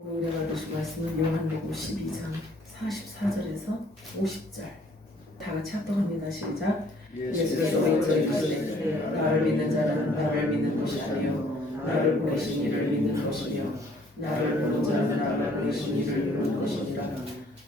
오늘 읽으실 말씀은 요한복음 12장 44절에서 50절. 다 같이 합독합니다. 시작. 예수께서 먼저 이르시되 나를 믿는 자는 나를 믿는 것이 아니요 나를 보내신 이를 믿는 것이며 나를 보는 자는 나를 보내신 이를 믿는 것이니라.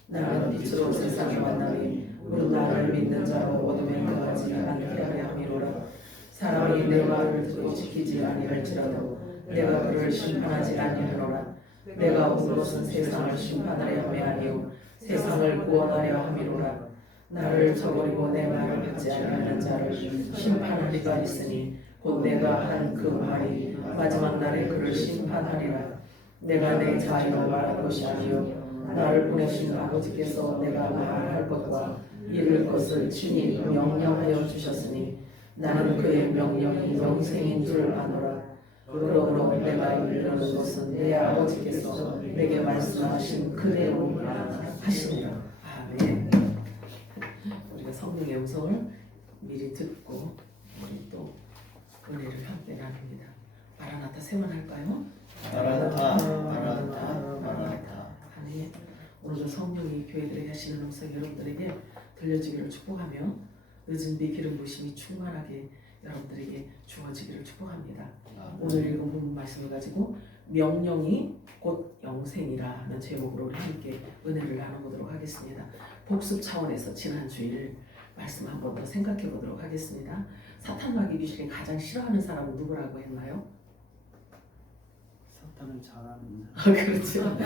나는 빛으로 세상에 왔나니 오늘 나를 믿는 자로 어둠에 거하지 않게 하려 함이로라. 사람이 내 말을 듣고 지키지 아니할지라도 내가 그를 심판하지 아니하노라. 내가 온 것은 세상을 심판하려 함이 아니요 세상을 구원하려 함이로라. 나를 저버리고 내 말을 받지 아니하는 자를 심판하리가 있으니 곧 내가 한 그 말이 마지막 날에 그를 심판하리라. 내가 내 자유로 말한 것이 아니요 나를 보내신 아버지께서 내가 말할 것과 이룰 것을 친히 명령하여 주셨으니 나는 그의 명령이 영생인 줄 아노라. 그러므로 내가 이르는 것은 내 아버지께서 내게 말씀하신 그대로라 하시니라. 아멘. 우리가 성령의 음성을 미리 듣고 우리 또 은혜를 함께 나눕니다. 마라나타 세번 할까요? 마라나타, 마라나타, 마라나타. 아멘. 오늘도 성령이 교회들에게 하시는 음성 여러분들에게 들려지기를 축복하며 늦은 비 기름 부심이 충만하게 여러분들에게 주어지기를 축복합니다. 오늘 읽은 본문 말씀을 가지고 명령이 곧 영생이라는 제목으로 우리 함께 은혜를 나눠보도록 하겠습니다. 복습 차원에서 지난 주일 말씀 한 번 더 생각해 보도록 하겠습니다. 사탄 마귀 귀신이 가장 싫어하는 사람은 누구라고 했나요? 사탄을 잘하는 그렇죠.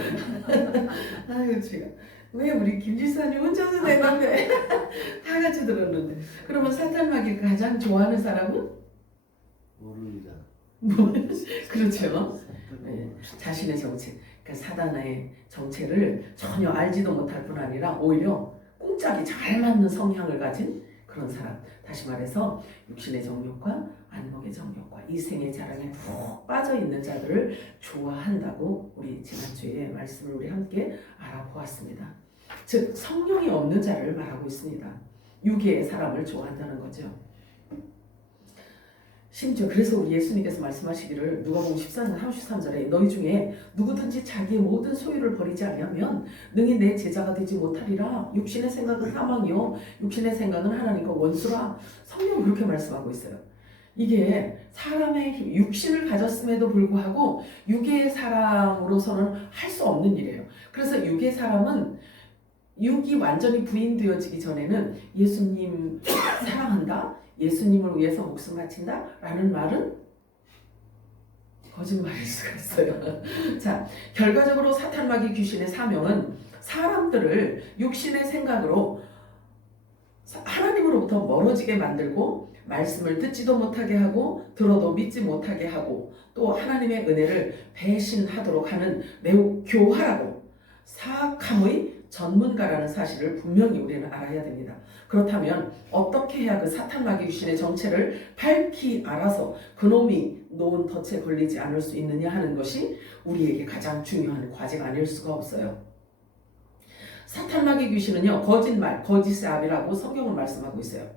아유 제가 왜 우리 김 지사님 혼자서 내는데 다 같이 들었는데 그러면 사탄 마귀 가장 좋아하는 사람은? 모릅니다. 그렇죠. 네, 자신의 정체, 그러니까 사단의 정체를 전혀 알지도 못할 뿐 아니라 오히려 꽁짝이 잘 맞는 성향을 가진 그런 사람. 다시 말해서 육신의 정욕과 안목의 정욕과 이생의 자랑에 푹 빠져 있는 자들을 좋아한다고 우리 지난주에 말씀을 우리 함께 알아보았습니다. 즉 성령이 없는 자를 말하고 있습니다. 육의 사람을 좋아한다는 거죠. 심지어 그래서 우리 예수님께서 말씀하시기를 누가복음 14장 33절에 너희 중에 누구든지 자기의 모든 소유를 버리지 않으면 능히 내 제자가 되지 못하리라. 육신의 생각은 사망이요 육신의 생각은 하나님과 원수라. 성령은 그렇게 말씀하고 있어요. 이게 사람의 힘, 육신을 가졌음에도 불구하고 육의 사람으로서는 할 수 없는 일이에요. 그래서 육의 사람은 육이 완전히 부인되어지기 전에는 예수님 사랑한다, 예수님을 위해서 목숨 바친다 라는 말은 거짓말일 수가 있어요. 자, 결과적으로 사탄 마귀 귀신의 사명은 사람들을 육신의 생각으로 하나님으로부터 멀어지게 만들고 말씀을 듣지도 못하게 하고 들어도 믿지 못하게 하고 또 하나님의 은혜를 배신하도록 하는 매우 교활하고 사악함의 전문가라는 사실을 분명히 우리는 알아야 됩니다. 그렇다면 어떻게 해야 그 사탄 마귀 귀신의 정체를 밝히 알아서 그놈이 놓은 덫에 걸리지 않을 수 있느냐 하는 것이 우리에게 가장 중요한 과제가 아닐 수가 없어요. 사탄 마귀 귀신은요 거짓말, 거짓의 아비라고 성경은 말씀하고 있어요.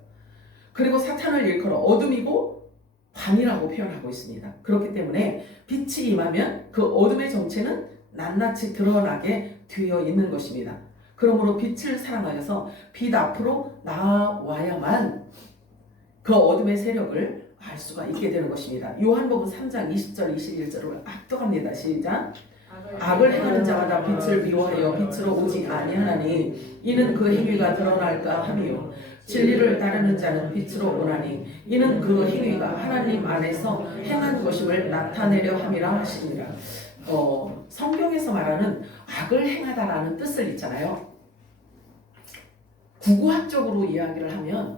그리고 사탄을 일컬어 어둠이고 밤이라고 표현하고 있습니다. 그렇기 때문에 빛이 임하면 그 어둠의 정체는 낱낱이 드러나게 되어 있는 것입니다. 그러므로 빛을 사랑하여서 빛 앞으로 나와야만 그 어둠의 세력을 알 수가 있게 되는 것입니다. 요한복음 3장 20절 21절을 압도합니다. 시작. 악을 행하는 자마다 빛을 미워하여 빛으로 오지 아니하나니 이는 그 행위가 드러날까 함이요 진리를 따르는 자는 빛으로 오나니 이는 그 행위가 하나님 안에서 행한 것임을 나타내려 함이라 하십니다. 성경에서 말하는 악을 행하다라는 뜻을 있잖아요. 구구학적으로 이야기를 하면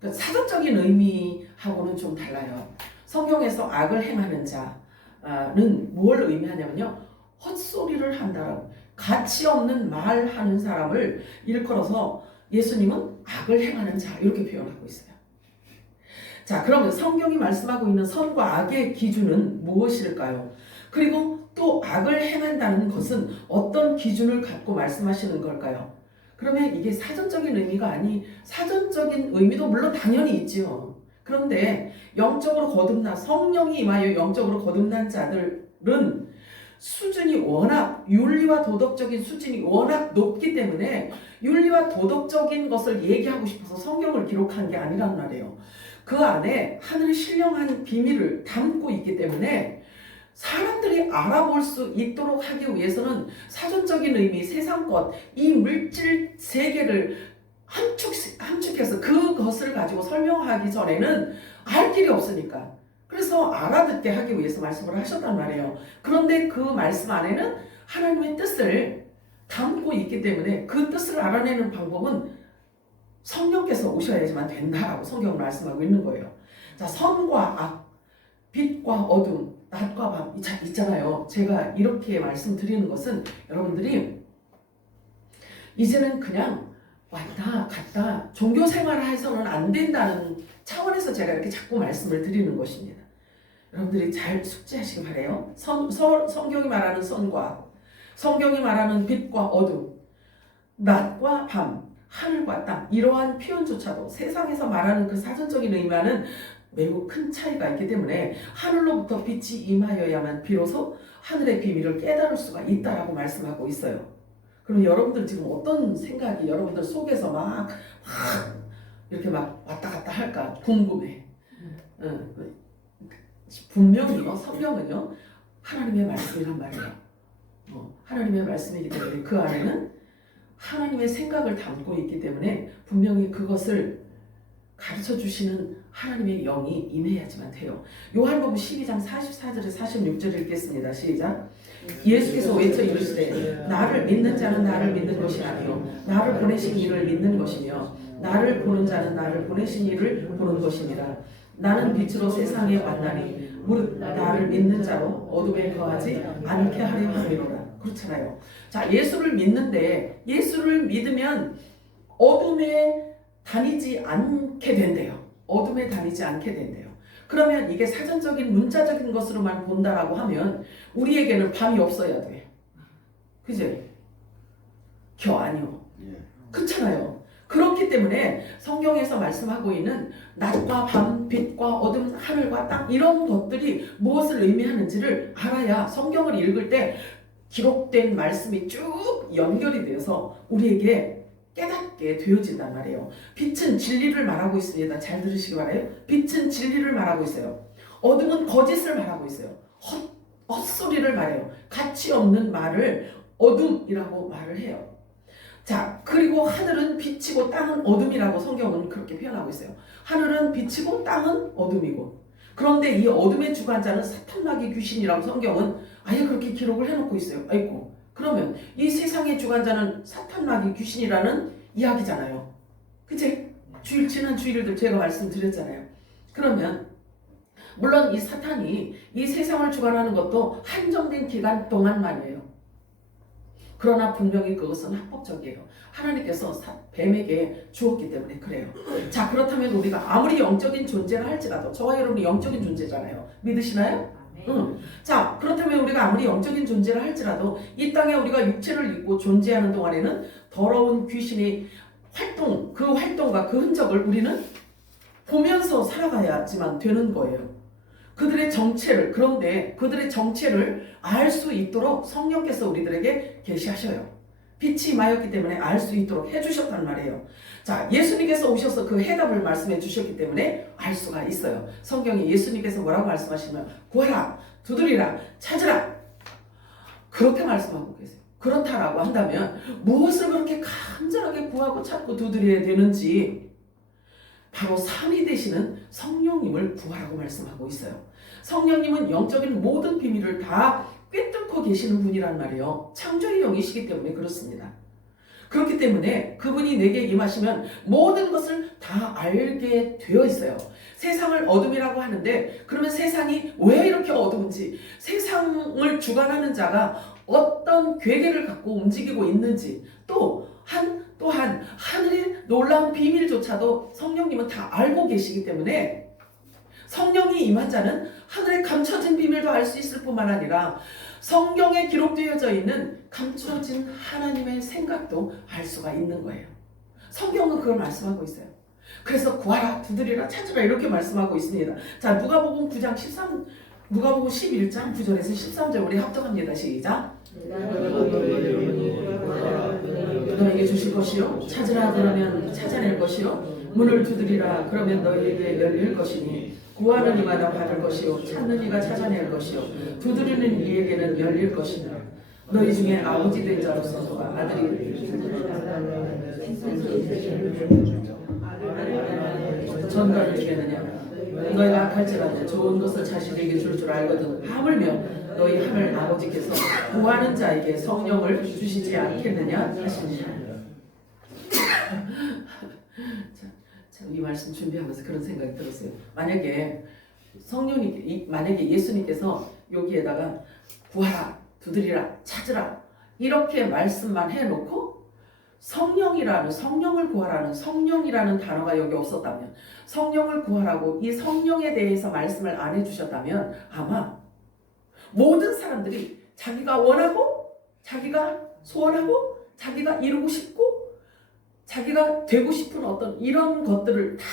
사전적인 의미하고는 좀 달라요. 성경에서 악을 행하는 자는 뭘 의미하냐면요, 헛소리를 한다라고, 가치 없는 말하는 사람을 일컬어서 예수님은 악을 행하는 자 이렇게 표현하고 있어요. 자, 그러면 성경이 말씀하고 있는 선과 악의 기준은 무엇일까요? 그리고 또 악을 행한다는 것은 어떤 기준을 갖고 말씀하시는 걸까요? 그러면 이게 사전적인 의미가 아니, 사전적인 의미도 물론 당연히 있지요. 그런데 영적으로 거듭난, 성령이 임하여 영적으로 거듭난 자들은 수준이 워낙 윤리와 도덕적인 수준이 워낙 높기 때문에 윤리와 도덕적인 것을 얘기하고 싶어서 성경을 기록한 게 아니란 말이에요. 그 안에 하늘의 신령한 비밀을 담고 있기 때문에 사람들이 알아볼 수 있도록 하기 위해서는 사전적인 의미, 세상 것, 이 물질 세계를 함축해서 그것을 가지고 설명하기 전에는 알 길이 없으니까. 그래서 알아듣게 하기 위해서 말씀을 하셨단 말이에요. 그런데 그 말씀 안에는 하나님의 뜻을 담고 있기 때문에 그 뜻을 알아내는 방법은 성령께서 오셔야지만 된다라고 성경은 말씀하고 있는 거예요. 자, 선과 악, 빛과 어둠, 낮과 밤 있잖아요. 제가 이렇게 말씀드리는 것은 여러분들이 이제는 그냥 왔다 갔다 종교 생활을 해서는 안 된다는 차원에서 제가 이렇게 자꾸 말씀을 드리는 것입니다. 여러분들이 잘 숙지하시기 바래요. 성경이 말하는 선과 성경이 말하는 빛과 어둠, 낮과 밤, 하늘과 땅, 이러한 표현조차도 세상에서 말하는 그 사전적인 의미와는 매우 큰 차이가 있기 때문에 하늘로부터 빛이 임하여야만 비로소 하늘의 비밀을 깨달을 수가 있다라고 말씀하고 있어요. 그럼 여러분들 지금 어떤 생각이 여러분들 속에서 막 이렇게 막 왔다 갔다 할까 궁금해. 분명히요, 성경은요 하나님의 말씀이란 말이에요. 하나님의 말씀이기 때문에 그 안에는 하나님의 생각을 담고 있기 때문에 분명히 그것을 가르쳐 주시는 하나님의 영이 임해야지만 돼요. 요한복음 12장 44절에 46절 읽겠습니다. 시작. 예수께서 외쳐 이르시되 나를 믿는 자는 나를 믿는 것이 아니요 나를 보내신 이를 믿는 것이며 나를 보는 자는 나를 보내신 이를 보는 것이니라. 나는 빛으로 세상에 왔나니 무릇 나를 믿는 자로 어둠에 거하지 않게 하려 함이로라. 그렇잖아요. 자, 예수를 믿는데 예수를 믿으면 어둠에 다니지 않게 된대요. 어둠에 다니지 않게 된대요. 그러면 이게 사전적인 문자적인 것으로만 본다라고 하면 우리에게는 밤이 없어야 돼. 그지? 아니요. 그렇잖아요. 그렇기 때문에 성경에서 말씀하고 있는 낮과 밤, 빛과 어둠, 하늘과 땅 이런 것들이 무엇을 의미하는지를 알아야 성경을 읽을 때 기록된 말씀이 쭉 연결이 되어서 우리에게 깨닫게 되어진단 말이에요. 빛은 진리를 말하고 있습니다. 잘 들으시기 바라요. 빛은 진리를 말하고 있어요. 어둠은 거짓을 말하고 있어요. 헛소리를 말해요. 가치 없는 말을 어둠이라고 말을 해요. 자, 그리고 하늘은 빛이고 땅은 어둠이라고 성경은 그렇게 표현하고 있어요. 하늘은 빛이고 땅은 어둠이고. 그런데 이 어둠의 주관자는 사탄마귀 귀신이라고 성경은 아예 그렇게 기록을 해놓고 있어요. 아이고, 그러면 이 세상의 주관자는 사탄마귀 귀신이라는 이야기잖아요. 그치? 지난 주일도 제가 말씀드렸잖아요. 그러면 물론 이 사탄이 이 세상을 주관하는 것도 한정된 기간 동안만이에요. 그러나 분명히 그것은 합법적이에요. 하나님께서 뱀에게 주었기 때문에 그래요. 자, 그렇다면 우리가 아무리 영적인 존재를 할지라도 저와 여러분이 영적인 존재잖아요. 믿으시나요? 응. 자, 그렇다면 우리가 아무리 영적인 존재를 할지라도 이 땅에 우리가 육체를 입고 존재하는 동안에는 더러운 귀신의 그 활동과 그 흔적을 우리는 보면서 살아가야지만 되는 거예요. 그들의 정체를, 그런데 그들의 정체를 알 수 있도록 성령께서 우리들에게 계시하셔요. 빛이 임하였기 때문에 알 수 있도록 해주셨단 말이에요. 자, 예수님께서 오셔서 그 해답을 말씀해 주셨기 때문에 알 수가 있어요. 성경에 예수님께서 뭐라고 말씀하시면 구하라, 두드리라, 찾으라 그렇게 말씀하고 계세요. 그렇다라고 한다면 무엇을 그렇게 간절하게 구하고 찾고 두드려야 되는지 바로 삼위 되시는 성령님을 구하라고 말씀하고 있어요. 성령님은 영적인 모든 비밀을 다 꿰뚫고 계시는 분이란 말이에요. 창조의 영이시기 때문에 그렇습니다. 그렇기 때문에 그분이 내게 임하시면 모든 것을 다 알게 되어 있어요. 세상을 어둠이라고 하는데 그러면 세상이 왜 이렇게 어두운지, 세상을 주관하는 자가 어떤 괴계를 갖고 움직이고 있는지, 또한 하늘의 놀라운 비밀조차도 성령님은 다 알고 계시기 때문에 성령이 임한 자는 하늘에 감춰진 비밀도 알 수 있을 뿐만 아니라 성경에 기록되어져 있는 감춰진 하나님의 생각도 알 수가 있는 거예요. 성경은 그걸 말씀하고 있어요. 그래서 구하라, 두드리라, 찾으라 이렇게 말씀하고 있습니다. 자, 누가복음 9장 누가복음 11장 9절에서 13절 우리 합독합니다. 시작. 너에게 주실 것이요 찾으라 그러면 찾아낼 것이요 문을 두드리라 그러면 너희에게 열릴 것이니 구하는 이마다 받을 것이요 찾는 이가 찾아낼 것이요 두드리는 이에게는 열릴 것이니라. 너희 중에 아버지 된 자로서 너가 아들이 전가를 주겠느냐. 너희가 악할지라도 좋은 것을 자식에게 줄 줄 알거든 하물며 너희 하늘 아버지께서 구하는 자에게 성령을 주시지 않겠느냐 하시니라. 이 말씀 준비하면서 그런 생각이 들었어요. 만약에 만약에 예수님께서 여기에다가 구하라, 두드리라, 찾으라 이렇게 말씀만 해놓고 성령을 구하라는 성령이라는 단어가 여기 없었다면, 성령을 구하라고 이 성령에 대해서 말씀을 안 해주셨다면 아마 모든 사람들이 자기가 원하고 자기가 소원하고 자기가 이루고 싶고 자기가 되고 싶은 어떤 이런 것들을 다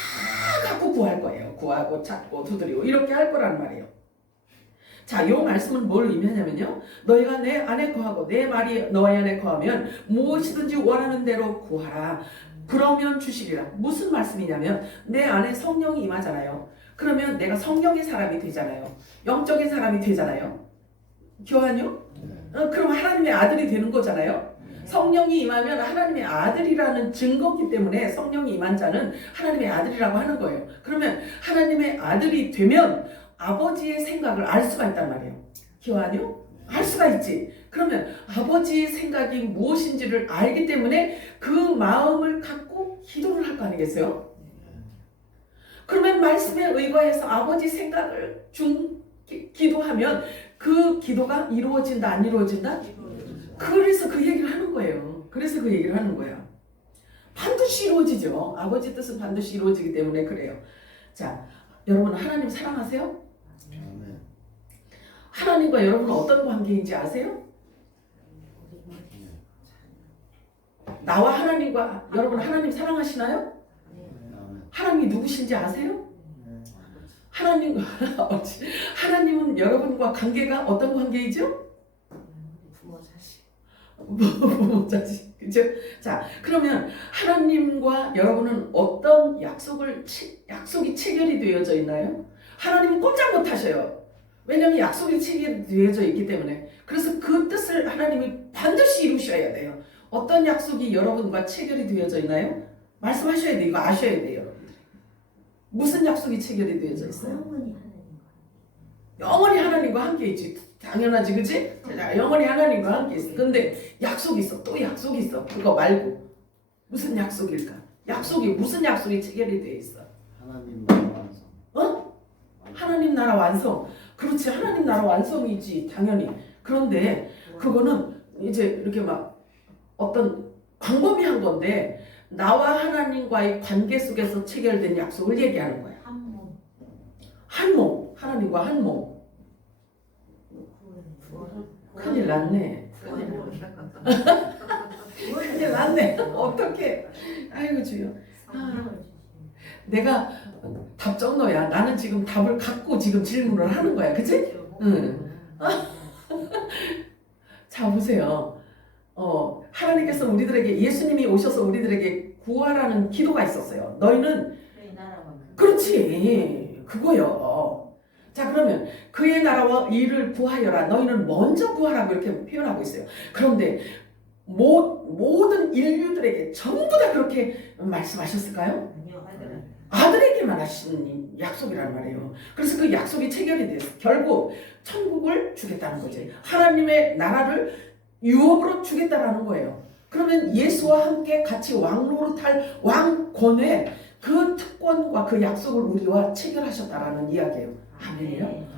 갖고 구할 거예요. 구하고 찾고 두드리고 이렇게 할 거란 말이에요. 자, 이 말씀은 뭘 의미하냐면요. 너희가 내 안에 거하고 내 말이 너희 안에 거하면 무엇이든지 원하는 대로 구하라. 그러면 주시리라. 무슨 말씀이냐면 내 안에 성령이 임하잖아요. 그러면 내가 성령의 사람이 되잖아요. 영적인 사람이 되잖아요. 교환요? 그럼 하나님의 아들이 되는 거잖아요. 성령이 임하면 하나님의 아들이라는 증거기 때문에 성령이 임한 자는 하나님의 아들이라고 하는 거예요. 그러면 하나님의 아들이 되면 아버지의 생각을 알 수가 있단 말이에요. 기와요? 알 수가 있지. 그러면 아버지의 생각이 무엇인지를 알기 때문에 그 마음을 갖고 기도를 할 거 아니겠어요? 그러면 말씀에 의거해서 아버지 생각을 기도하면 그 기도가 이루어진다 안 이루어진다? 그래서 그 얘기를 하는 거예요. 그래서 그 얘기를 하는 거야. 반드시 이루어지죠. 아버지 뜻은 반드시 이루어지기 때문에 그래요. 자, 여러분 하나님 사랑하세요? 하나님과 여러분은 어떤 관계인지 아세요? 나와 하나님과 여러분 하나님 사랑하시나요? 하나님이 누구신지 아세요? 하나님은 여러분과 관계가 어떤 관계이죠? 부모 자식. 그죠? 자, 그러면 하나님과 여러분은 어떤 약속이 체결이 되어져 있나요? 하나님은 꼼짝 못 하셔요. 왜냐하면 약속이 체결되어져 있기 때문에. 그래서 그 뜻을 하나님이 반드시 이루셔야 돼요. 어떤 약속이 여러분과 체결이 되어져 있나요? 말씀하셔야 돼요. 이거 아셔야 돼요. 무슨 약속이 체결이 되어져 있어요? 영원히 하나님과 함께 있지. 당연하지, 그치? 영원히 하나님과 함께 있어. 근데 약속이 있어. 또 약속이 있어. 그거 말고 무슨 약속일까? 무슨 약속이 체결이 되어 있어? 하나님 나라 완성. 어? 하나님 나라 완성. 그렇지, 하나님 나라 완성이지, 당연히. 그런데 그거는 이제 이렇게 막 어떤 광범위한 건데 나와 하나님과의 관계 속에서 체결된 약속을 얘기하는 거야. 한 몸. 하나님과 한 몸. 큰일 났네. 큰일 났네. 어떡해. 아이고 주여. 내가 답정너야. 나는 지금 답을 갖고 지금 질문을 하는 거야. 그치? 응. 자, 보세요. 하나님께서 우리들에게, 예수님이 오셔서 우리들에게 구하라는 기도가 있었어요. 너희는, 그렇지. 그거요. 자, 그러면 그의 나라와 의를 구하여라. 너희는 먼저 구하라고 이렇게 표현하고 있어요. 그런데 모든 인류들에게 전부 다 그렇게 말씀하셨을까요? 아들에게만 하신 약속이란 말이에요. 그래서 그 약속이 체결이 돼서 결국 천국을 주겠다는 거지. 하나님의 나라를 유업으로 주겠다라는 거예요. 그러면 예수와 함께 같이 왕노릇할 왕권의 그 특권과 그 약속을 우리와 체결하셨다라는 이야기예요. 아멘이요?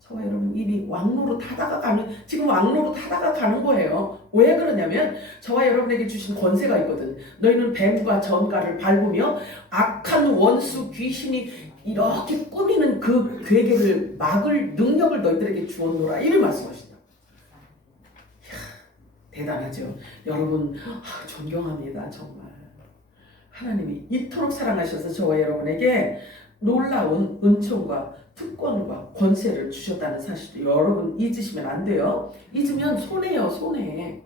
저와 여러분 이미 왕노릇 하다가 지금 왕노릇 하다가 가는 거예요. 왜 그러냐면 저와 여러분에게 주신 권세가 있거든. 너희는 뱀과 전갈을 밟으며 악한 원수 귀신이 이렇게 꾸미는 그 괴계를 막을 능력을 너희들에게 주었노라. 이를 말씀하시죠. 대단하죠. 여러분 존경합니다. 정말 하나님이 이토록 사랑하셔서 저와 여러분에게 놀라운 은총과 특권과 권세를 주셨다는 사실을 여러분 잊으시면 안 돼요. 잊으면 손해요, 손해.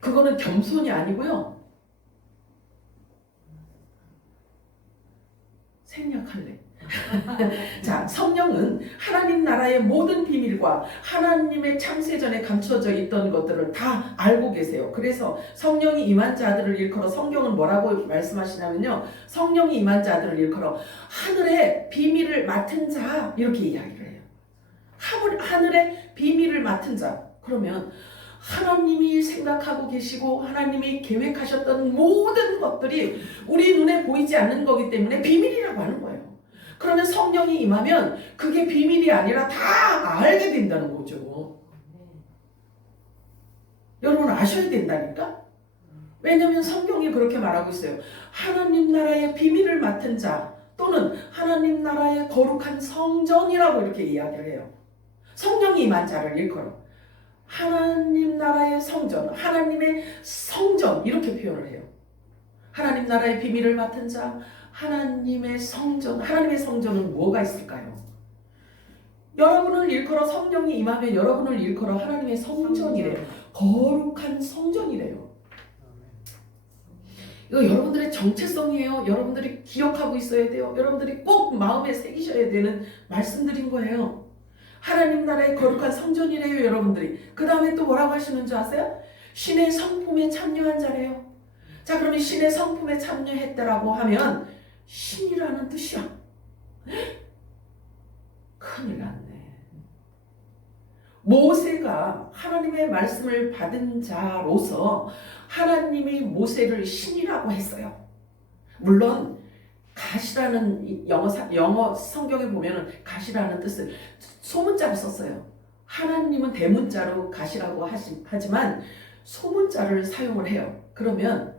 그거는 겸손이 아니고요. 생략할래. 자, 성령은 하나님 나라의 모든 비밀과 하나님의 창세전에 감춰져 있던 것들을 다 알고 계세요. 그래서 성령이 임한 자들을 일컬어 성경은 뭐라고 말씀하시냐면요. 성령이 임한 자들을 일컬어 하늘의 비밀을 맡은 자 이렇게 이야기를 해요. 하늘의 비밀을 맡은 자. 그러면 하나님이 생각하고 계시고 하나님이 계획하셨던 모든 것들이 우리 눈에 보이지 않는 거기 때문에 비밀이라고 하는 거예요. 그러면 성령이 임하면 그게 비밀이 아니라 다 알게 된다는 거죠. 여러분 아셔야 된다니까? 왜냐하면 성경이 그렇게 말하고 있어요. 하나님 나라의 비밀을 맡은 자 또는 하나님 나라의 거룩한 성전이라고 이렇게 이야기를 해요. 성령이 임한 자를 일컬어 하나님 나라의 성전, 하나님의 성전 이렇게 표현을 해요. 하나님 나라의 비밀을 맡은 자, 하나님의 성전. 하나님의 성전은 뭐가 있을까요? 여러분을 일컬어 성령이 임하면 여러분을 일컬어 하나님의 성전이래요. 거룩한 성전이래요. 이거 여러분들의 정체성이에요. 여러분들이 기억하고 있어야 돼요. 여러분들이 꼭 마음에 새기셔야 되는 말씀드린 거예요. 하나님 나라의 거룩한 성전이래요, 여러분들이. 그 다음에 또 뭐라고 하시는 줄 아세요? 신의 성품에 참여한 자래요. 자, 그러면 신의 성품에 참여했다라고 하면 신이라는 뜻이야. 큰일 났네. 모세가 하나님의 말씀을 받은 자로서 하나님이 모세를 신이라고 했어요. 물론 갓이라는 영어 성경에 보면은 갓이라는 뜻을 소문자로 썼어요. 하나님은 대문자로 갓이라고 하지만 소문자를 사용을 해요. 그러면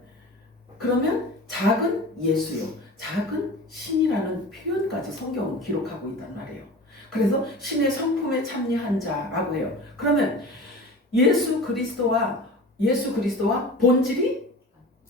작은 예수요, 작은 신이라는 표현까지 성경은 기록하고 있단 말이에요. 그래서 신의 성품에 참여한 자라고 해요. 그러면 예수 그리스도와 본질이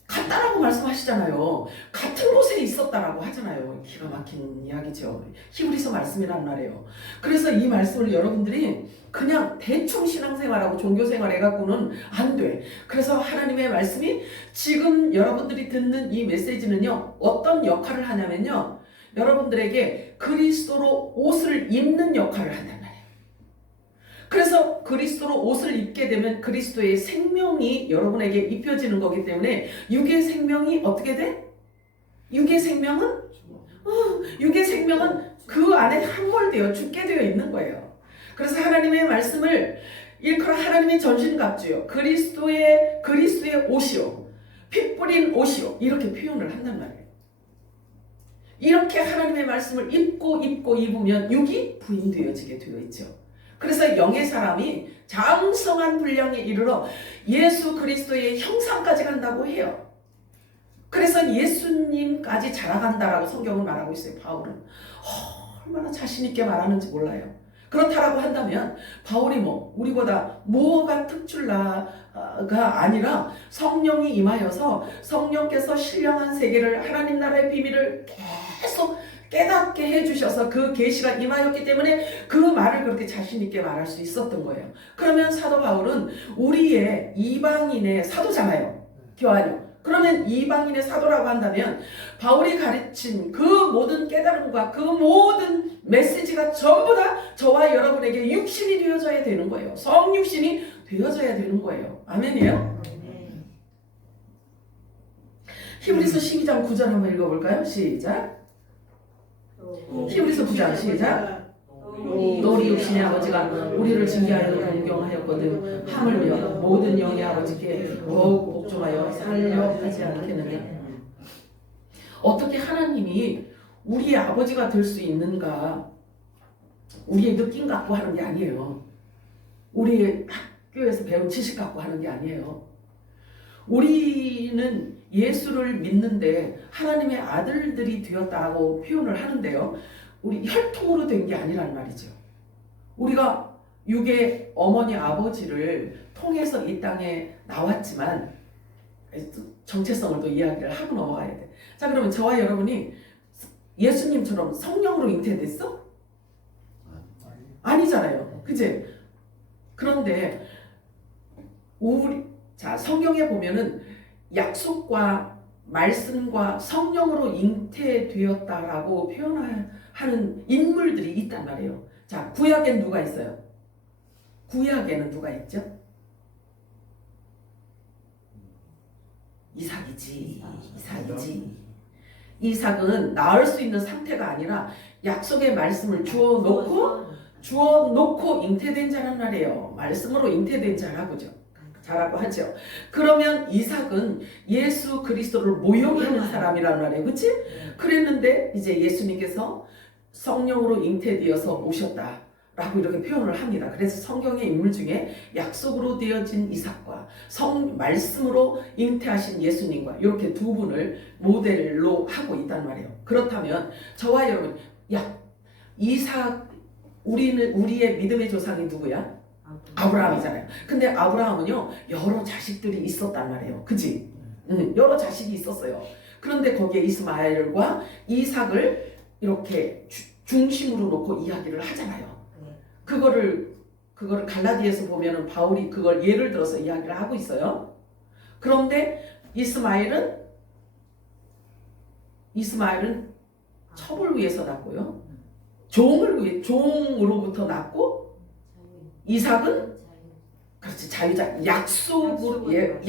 같다라고 말씀하시잖아요. 같은 곳에 있었다라고 하잖아요. 기가 막힌 이야기죠. 히브리서 말씀이란 말이에요. 그래서 이 말씀을 여러분들이 그냥 대충 신앙생활하고 종교생활 해갖고는 안 돼. 그래서 하나님의 말씀이 지금 여러분들이 듣는 이 메시지는요, 어떤 역할을 하냐면요, 여러분들에게 그리스도로 옷을 입는 역할을 한단 말이에요. 그래서 그리스도로 옷을 입게 되면 그리스도의 생명이 여러분에게 입혀지는 거기 때문에 육의 생명이 어떻게 돼? 육의 생명은 그 안에 함몰되어 죽게 되어 있는 거예요. 그래서 하나님의 말씀을 일컬어 하나님의 전신갑주요, 그리스도의 옷이요, 피 뿌린 옷이요, 이렇게 표현을 한단 말이에요. 이렇게 하나님의 말씀을 입으면 육이 부인되어지게 되어 있죠. 그래서 영의 사람이 장성한 분량에 이르러 예수 그리스도의 형상까지 간다고 해요. 그래서 예수님까지 자라간다라고 성경은 말하고 있어요. 바울은 얼마나 자신 있게 말하는지 몰라요. 그렇다라고 한다면 바울이 우리보다 뭐가 특출나가 아니라 성령이 임하여서 성령께서 신령한 세계를, 하나님 나라의 비밀을 계속 깨닫게 해주셔서 그 계시가 임하였기 때문에 그 말을 그렇게 자신 있게 말할 수 있었던 거예요. 그러면 사도 바울은 우리의 이방인의 사도잖아요. 교환이요. 그러면 이방인의 사도라고 한다면 바울이 가르친 그 모든 깨달음과 그 모든 메시지가 전부 다 저와 여러분에게 육신이 되어져야 되는 거예요. 성육신이 되어져야 되는 거예요. 아멘이에요? 히브리서 12장 9절 한번 읽어볼까요? 시작. 히브리서 9장 시작. 또 우리 육신의 아버지가 우리를 징계하여 공경하였거든 하물며 모든 영의 아버지께 더욱 복종하여 살려 하지 않겠느냐. 어떻게 하나님이 우리의 아버지가 될 수 있는가? 우리의 느낌 갖고 하는 게 아니에요. 우리의 학교에서 배운 지식 갖고 하는 게 아니에요. 우리는 예수를 믿는데 하나님의 아들들이 되었다고 표현을 하는데요, 우리 혈통으로 된 게 아니란 말이죠. 우리가 육의 어머니 아버지를 통해서 이 땅에 나왔지만 정체성을 또 이야기를 하고 넘어가야 돼. 자, 그러면 저와 여러분이 예수님처럼 성령으로 잉태됐어? 아니잖아요. 그치? 그런데 성경에 보면은 약속과 말씀과 성령으로 잉태되었다라고 표현하는 인물들이 있단 말이에요. 자, 구약엔 누가 있어요? 구약에는 누가 있죠? 이삭이지. 이삭은 낳을 수 있는 상태가 아니라 약속의 말씀을 주어놓고 잉태된 자란 말이에요. 말씀으로 잉태된 자라고 하죠. 그러면 이삭은 예수 그리스도를 모형하는 사람이란 말이에요. 그치? 그랬는데 이제 예수님께서 성령으로 잉태되어서 오셨다라고 이렇게 표현을 합니다. 그래서 성경의 인물 중에 약속으로 되어진 이삭과 말씀으로 잉태하신 예수님과 이렇게 두 분을 모델로 하고 있단 말이에요. 그렇다면 저와 여러분, 이삭, 우리의 믿음의 조상이 누구야? 아브라함이잖아요. 근데 아브라함은요, 여러 자식들이 있었단 말이에요. 그지? 여러 자식이 있었어요. 그런데 거기에 이스마엘과 이삭을 이렇게 중심으로 놓고 이야기를 하잖아요. 그거를 갈라디아에서 보면은 바울이 그걸 예를 들어서 이야기를 하고 있어요. 그런데 이스마엘은 첩을 위해서 낳고요. 종으로부터 낳고, 이삭은 그렇지, 자유자, 약속의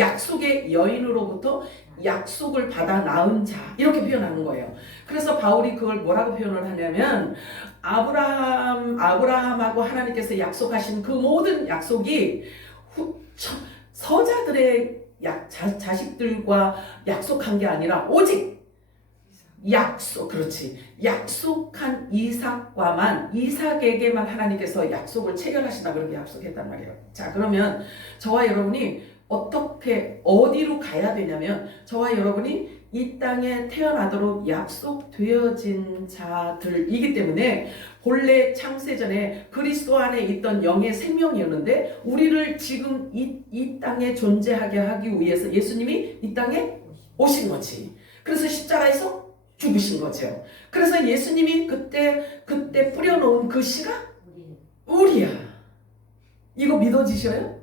여인으로부터 약속을 받아 낳은 자, 이렇게 표현하는 거예요. 그래서 바울이 그걸 뭐라고 표현을 하냐면, 아브라함하고 하나님께서 약속하신 그 모든 약속이 서자들의 자식들과 약속한 게 아니라 오직 약속한 이삭에게만 하나님께서 약속을 체결하신다, 그렇게 약속했단 말이에요. 자, 그러면 저와 여러분이 어디로 가야 되냐면, 저와 여러분이 이 땅에 태어나도록 약속되어진 자들이기 때문에, 본래 창세전에 그리스도 안에 있던 영의 생명이었는데, 우리를 지금 이 땅에 존재하게 하기 위해서 예수님이 이 땅에 오신 거지. 그래서 십자가에서 죽으신 거죠. 그래서 예수님이 그때 뿌려놓은 그 씨가 우리야. 이거 믿어지셔요?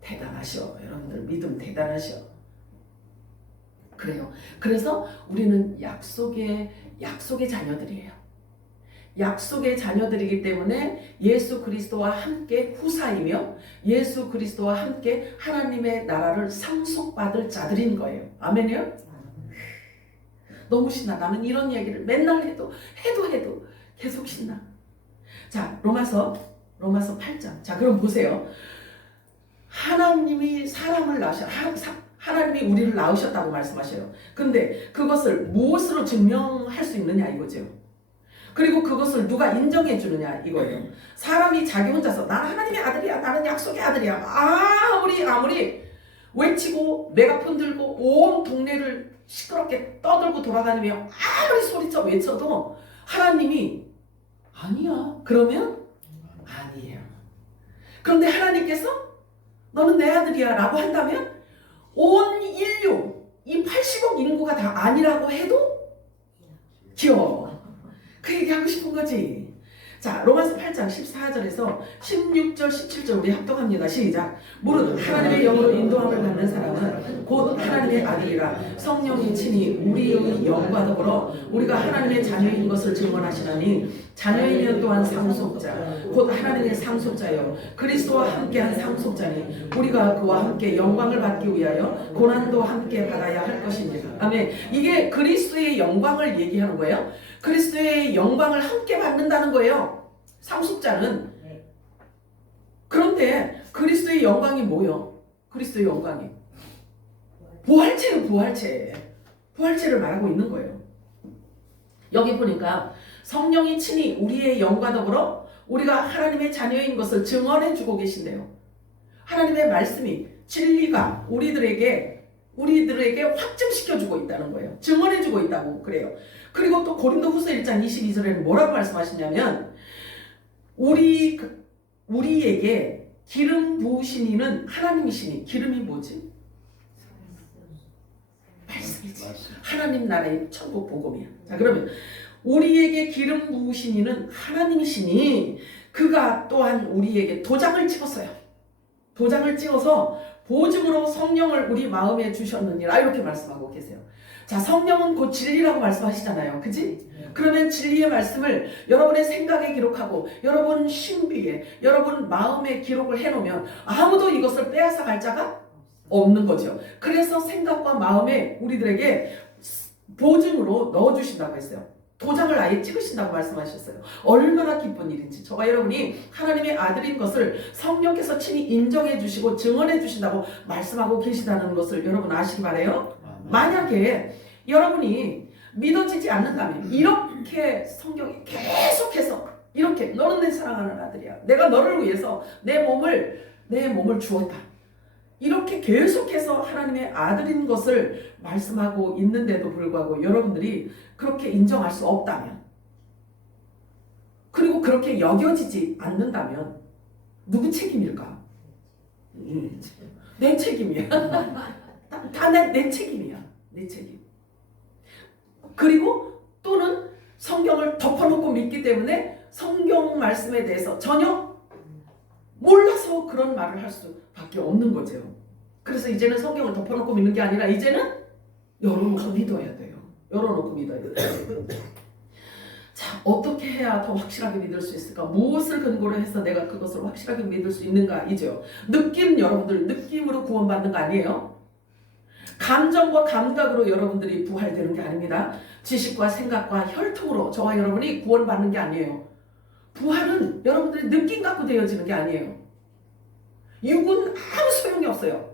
대단하셔. 여러분들 믿음 대단하셔. 그래요. 그래서 우리는 약속의 자녀들이에요. 약속의 자녀들이기 때문에 예수 그리스도와 함께 후사이며 예수 그리스도와 함께 하나님의 나라를 상속받을 자들인 거예요. 아멘이요? 너무 신나. 나는 이런 얘기를 맨날 해도 계속 신나. 자, 로마서 8장. 자, 그럼 보세요. 하나님이 사람을 하나님이 우리를 낳으셨다고 말씀하셔요. 근데 그것을 무엇으로 증명할 수 있느냐 이거죠. 그리고 그것을 누가 인정해 주느냐 이거예요. 사람이 자기 혼자서 나는 하나님의 아들이야, 나는 약속의 아들이야, 아무리 외치고 메가폰 들고 온 동네를 시끄럽게 떠들고 돌아다니며 아무리 소리쳐 외쳐도 하나님이 아니야. 그러면 아니에요. 그런데 하나님께서 너는 내 아들이야 라고 한다면 온 인류, 이 80억 인구가 다 아니라고 해도 귀여워. 그 얘기하고 싶은 거지. 자, 로마서 8장 14절에서 16절 17절 우리 합독합니다. 시작. 무릇 하나님의 영으로 인도함을 받는 사람은 곧 하나님의 아들이라. 성령이 친히 우리의 영과 더불어 우리가 하나님의 자녀인 것을 증언하시나니 자녀이면 또한 상속자 곧 하나님의 상속자요 그리스도와 함께한 상속자니 우리가 그와 함께 영광을 받기 위하여 고난도 함께 받아야 할 것입니다. 아멘. 이게 그리스도의 영광을 얘기하는 거예요. 그리스도의 영광을 함께 받는다는 거예요. 상속자는. 그런데 그리스도의 영광이 뭐요? 그리스도의 영광이 부활체는 부활체를 말하고 있는 거예요. 여기 보니까 성령이 친히 우리의 영과 더불어 우리가 하나님의 자녀인 것을 증언해 주고 계신데요. 하나님의 말씀이 진리가 우리들에게 확증시켜 주고 있다는 거예요. 증언해 주고 있다고 그래요. 그리고 또 고린도후서 1장 22절에는 뭐라고 말씀하시냐면 우리에게 기름 부으신 이는 하나님이시니 기름이 뭐지? 말씀이지. 하나님 나라의 천국 복음이야. 자, 그러면 우리에게 기름 부으신 이는 하나님이시니 그가 또한 우리에게 도장을 찍었어요. 도장을 찍어서 보증으로 성령을 우리 마음에 주셨느니라 이렇게 말씀하고 계세요. 자, 성령은 곧 진리라고 말씀하시잖아요. 그지? 그러면 진리의 말씀을 여러분의 생각에 기록하고 여러분 신비에 여러분 마음에 기록을 해놓으면 아무도 이것을 빼앗아 갈 자가 없는 거죠. 그래서 생각과 마음에 우리들에게 보증으로 넣어주신다고 했어요. 도장을 아예 찍으신다고 말씀하셨어요. 얼마나 기쁜 일인지. 저와 여러분이 하나님의 아들인 것을 성령께서 친히 인정해 주시고 증언해 주신다고 말씀하고 계시다는 것을 여러분 아시기 바라요. 만약에 여러분이 믿어지지 않는다면 이렇게 성경이 계속해서 이렇게 너는 내 사랑하는 아들이야. 내가 너를 위해서 내 몸을 주었다. 이렇게 계속해서 하나님의 아들인 것을 말씀하고 있는데도 불구하고 여러분들이 그렇게 인정할 수 없다면 그리고 그렇게 여겨지지 않는다면 누구 책임일까? 내 책임이야. 다 내 책임이야. 내 책임. 그리고 또는 성경을 덮어놓고 믿기 때문에 성경 말씀에 대해서 전혀 몰라서 그런 말을 할 수밖에 없는 거죠. 그래서 이제는 성경을 덮어놓고 믿는 게 아니라 이제는 열어놓고 믿어야 돼요. 열어놓고 믿어야 돼요. 자, 어떻게 해야 더 확실하게 믿을 수 있을까? 무엇을 근거로 해서 내가 그것을 확실하게 믿을 수 있는가? 이죠. 여러분들 느낌으로 구원받는 거 아니에요? 감정과 감각으로 여러분들이 부활되는 게 아닙니다. 지식과 생각과 혈통으로 저와 여러분이 구원받는 게 아니에요. 부활은 여러분들이 느낌 갖고 되어지는 게 아니에요. 육은 아무 소용이 없어요.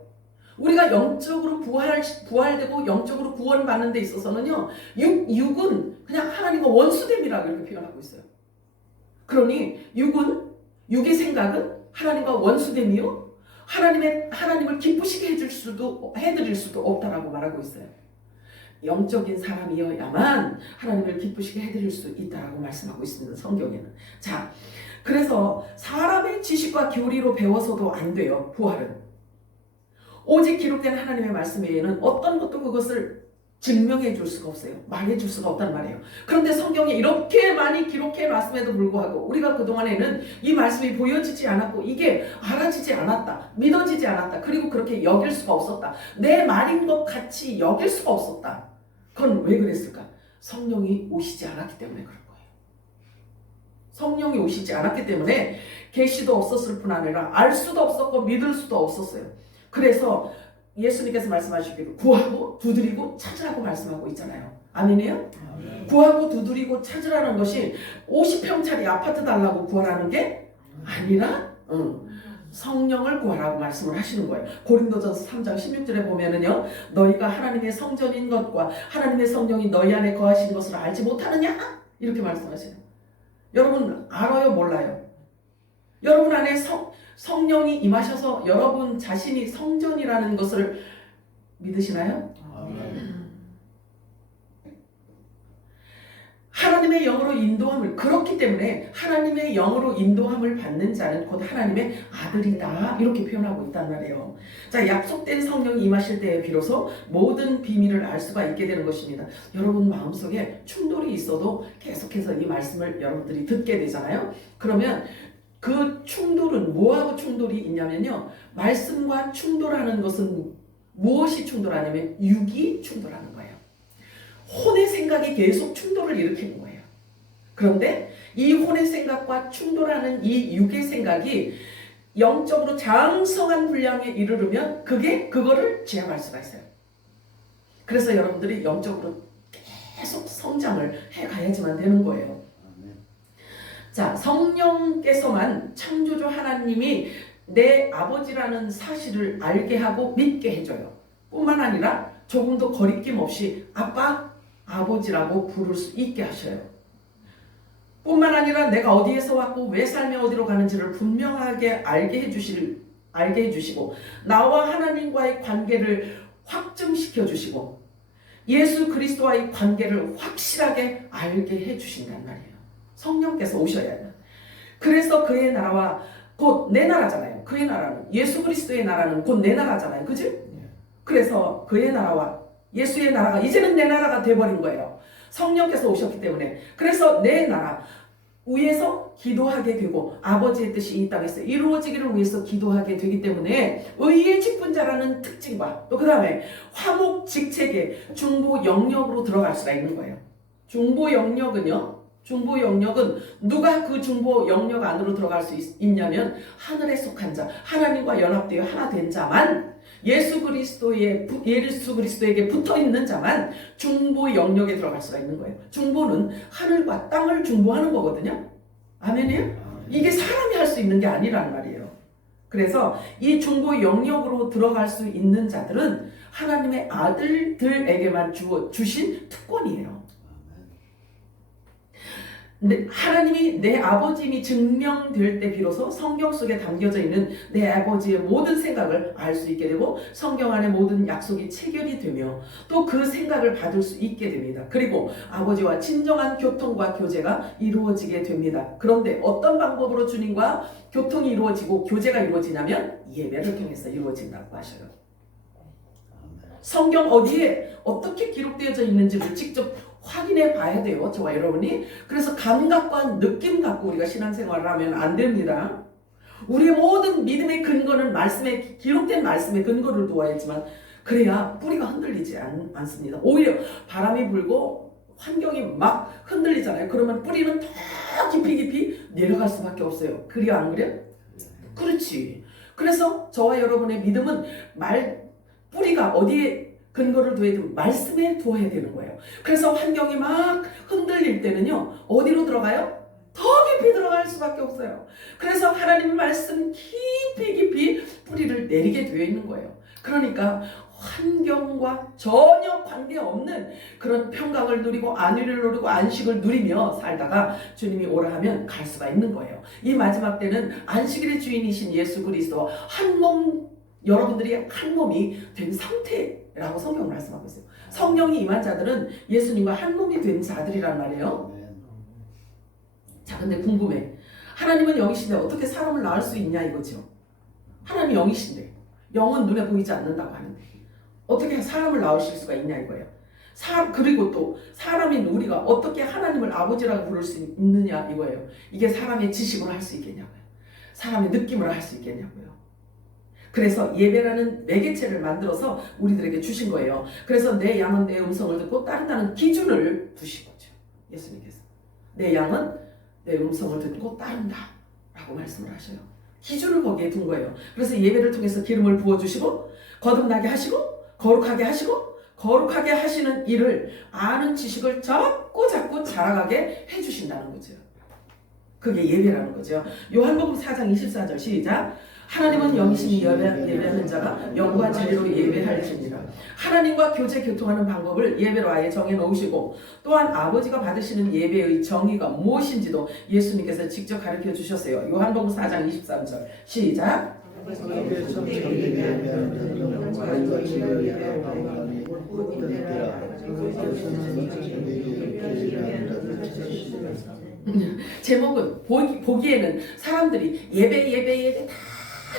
우리가 영적으로 부활되고 영적으로 구원받는 데 있어서는요, 육은 그냥 하나님과 원수됨이라고 이렇게 표현하고 있어요. 그러니 육의 생각은 하나님과 원수됨이요, 하나님을 기쁘시게 해드릴 수도 없다라고 말하고 있어요. 영적인 사람이어야만 하나님을 기쁘시게 해드릴 수 있다라고 말씀하고 있습니다. 성경에는. 자, 그래서 사람의 지식과 교리로 배워서도 안 돼요. 부활은. 오직 기록된 하나님의 말씀 외에는 어떤 것도 그것을 증명해 줄 수가 없어요. 말해 줄 수가 없단 말이에요. 그런데 성경에 이렇게 많이 기록해 놨음에도 불구하고 우리가 그동안에는 이 말씀이 보여지지 않았고 이게 알아지지 않았다. 믿어지지 않았다. 그리고 그렇게 여길 수가 없었다. 내 말인 것 같이 여길 수가 없었다. 그건 왜 그랬을까? 성령이 오시지 않았기 때문에 그런 거예요. 성령이 오시지 않았기 때문에 계시도 없었을 뿐 아니라 알 수도 없었고 믿을 수도 없었어요. 그래서 예수님께서 말씀하시기를 구하고 두드리고 찾으라고 말씀하고 있잖아요. 아멘이에요? 구하고 두드리고 찾으라는 것이 50평짜리 아파트 달라고 구하라는 게 아니라 성령을 구하라고 말씀을 하시는 거예요. 고린도전서 3장 16절에 보면은요, 너희가 하나님의 성전인 것과 하나님의 성령이 너희 안에 거하신 것을 알지 못하느냐? 이렇게 말씀하시는 거예요. 여러분 알아요? 몰라요? 여러분 안에 성령이 임하셔서 여러분 자신이 성전이라는 것을 믿으시나요? 하나님의 영으로 인도함을, 그렇기 때문에 하나님의 영으로 인도함을 받는 자는 곧 하나님의 아들이다 이렇게 표현하고 있단 말이에요. 자, 약속된 성령이 임하실 때에 비로소 모든 비밀을 알 수가 있게 되는 것입니다. 여러분 마음속에 충돌이 있어도 계속해서 이 말씀을 여러분들이 듣게 되잖아요. 그러면 그 충돌은 뭐하고 충돌이 있냐면요, 말씀과 충돌하는 것은 무엇이 충돌하냐면 육이 충돌하는 거예요. 혼의 생각이 계속 충돌을 일으키는 거예요. 그런데 이 혼의 생각과 충돌하는 이 육의 생각이 영적으로 장성한 분량에 이르르면 그거를 제압할 수가 있어요. 그래서 여러분들이 영적으로 계속 성장을 해가야지만 되는 거예요. 자, 성령께서만 창조주 하나님이 내 아버지라는 사실을 알게 하고 믿게 해줘요. 뿐만 아니라 조금도 거리낌 없이 아빠, 아버지라고 부를 수 있게 하셔요. 뿐만 아니라 내가 어디에서 왔고 왜 살며 어디로 가는지를 분명하게 알게 해주시고 나와 하나님과의 관계를 확증시켜 주시고 예수 그리스도와의 관계를 확실하게 알게 해주신단 말이에요. 성령께서 오셔야 해요. 그래서 그의 나라와 곧 내 나라잖아요. 그의 나라는, 예수 그리스도의 나라는 곧 내 나라잖아요. 그치? 그래서 그의 나라와 예수의 나라가 이제는 내 나라가 돼버린 거예요. 성령께서 오셨기 때문에. 그래서 내 나라 위에서 기도하게 되고 아버지의 뜻이 이 땅에서 이루어지기를 위해서 기도하게 되기 때문에 의의 직분자라는 특징과 또 그 다음에 화목직책의 중보 영역으로 들어갈 수가 있는 거예요. 중보 영역은 누가 그 중보 영역 안으로 들어갈 수 있냐면 하늘에 속한 자, 하나님과 연합되어 하나 된 자만, 예수 그리스도에게 붙어 있는 자만 중보 영역에 들어갈 수가 있는 거예요. 중보는 하늘과 땅을 중보하는 거거든요. 아멘이요? 이게 사람이 할 수 있는 게 아니란 말이에요. 그래서 이 중보 영역으로 들어갈 수 있는 자들은 하나님의 아들들에게만 주신 특권이에요. 근데 하나님이 내 아버지임이 증명될 때 비로소 성경 속에 담겨져 있는 내 아버지의 모든 생각을 알 수 있게 되고 성경 안의 모든 약속이 체결이 되며 또 그 생각을 받을 수 있게 됩니다. 그리고 아버지와 진정한 교통과 교제가 이루어지게 됩니다. 그런데 어떤 방법으로 주님과 교통이 이루어지고 교제가 이루어지냐면 예배를 통해서 이루어진다고 하셔요. 성경 어디에 어떻게 기록되어져 있는지를 직접 확인해 봐야 돼요. 저와 여러분이. 그래서 감각과 느낌 갖고 우리가 신앙생활을 하면 안 됩니다. 우리의 모든 믿음의 근거는 말씀에 기록된 말씀의 근거를 두어야지만 그래야 뿌리가 흔들리지 않습니다. 오히려 바람이 불고 환경이 막 흔들리잖아요. 그러면 뿌리는 더 깊이 내려갈 수밖에 없어요. 그래 안 그래? 그렇지. 그래서 저와 여러분의 믿음은 뿌리가 어디에 근거를 두어야 되고 말씀에 두어야 되는 거예요. 그래서 환경이 막 흔들릴 때는요, 어디로 들어가요? 더 깊이 들어갈 수밖에 없어요. 그래서 하나님의 말씀 깊이 뿌리를 내리게 되어 있는 거예요. 그러니까 환경과 전혀 관계없는 그런 평강을 누리고 안위를 누리고 안식을 누리며 살다가 주님이 오라 하면 갈 수가 있는 거예요. 이 마지막 때는 안식일의 주인이신 예수 그리스도와 한 몸, 여러분들이 한 몸이 된 상태라고 성경은 말씀하고 있어요. 성령이 임한 자들은 예수님과 한 몸이 된 자들이란 말이에요. 자, 근데 궁금해. 하나님은 영이신데 어떻게 사람을 낳을 수 있냐 이거죠. 하나님이 영이신데 영은 눈에 보이지 않는다고 하는데 어떻게 사람을 낳으실 수가 있냐 이거예요. 그리고 또 사람인 우리가 어떻게 하나님을 아버지라고 부를 수 있느냐 이거예요. 이게 사람의 지식으로 할 수 있겠냐고요. 사람의 느낌으로 할 수 있겠냐고요. 그래서 예배라는 매개체를 만들어서 우리들에게 주신 거예요. 그래서 내 양은 내 음성을 듣고 따른다는 기준을 두신 거죠. 예수님께서. 내 양은 내 음성을 듣고 따른다 라고 말씀을 하셔요. 기준을 거기에 둔 거예요. 그래서 예배를 통해서 기름을 부어주시고 거듭나게 하시고 거룩하게 하시고 거룩하게 하시는 일을 아는 지식을 자꾸 자라가게 해주신다는 거죠. 그게 예배라는 거죠. 요한복음 4장 24절 시작. 하나님은 영이시니 예배하는 자가 영과 진리로 예배할지니라. 하나님과 교제 교통하는 방법을 예배로 아예 정해놓으시고 또한 아버지가 받으시는 예배의 정의가 무엇인지도 예수님께서 직접 가르쳐 주셨어요. 요한복음 4장 23절 시작. 제목은 보기에는 사람들이 예배 다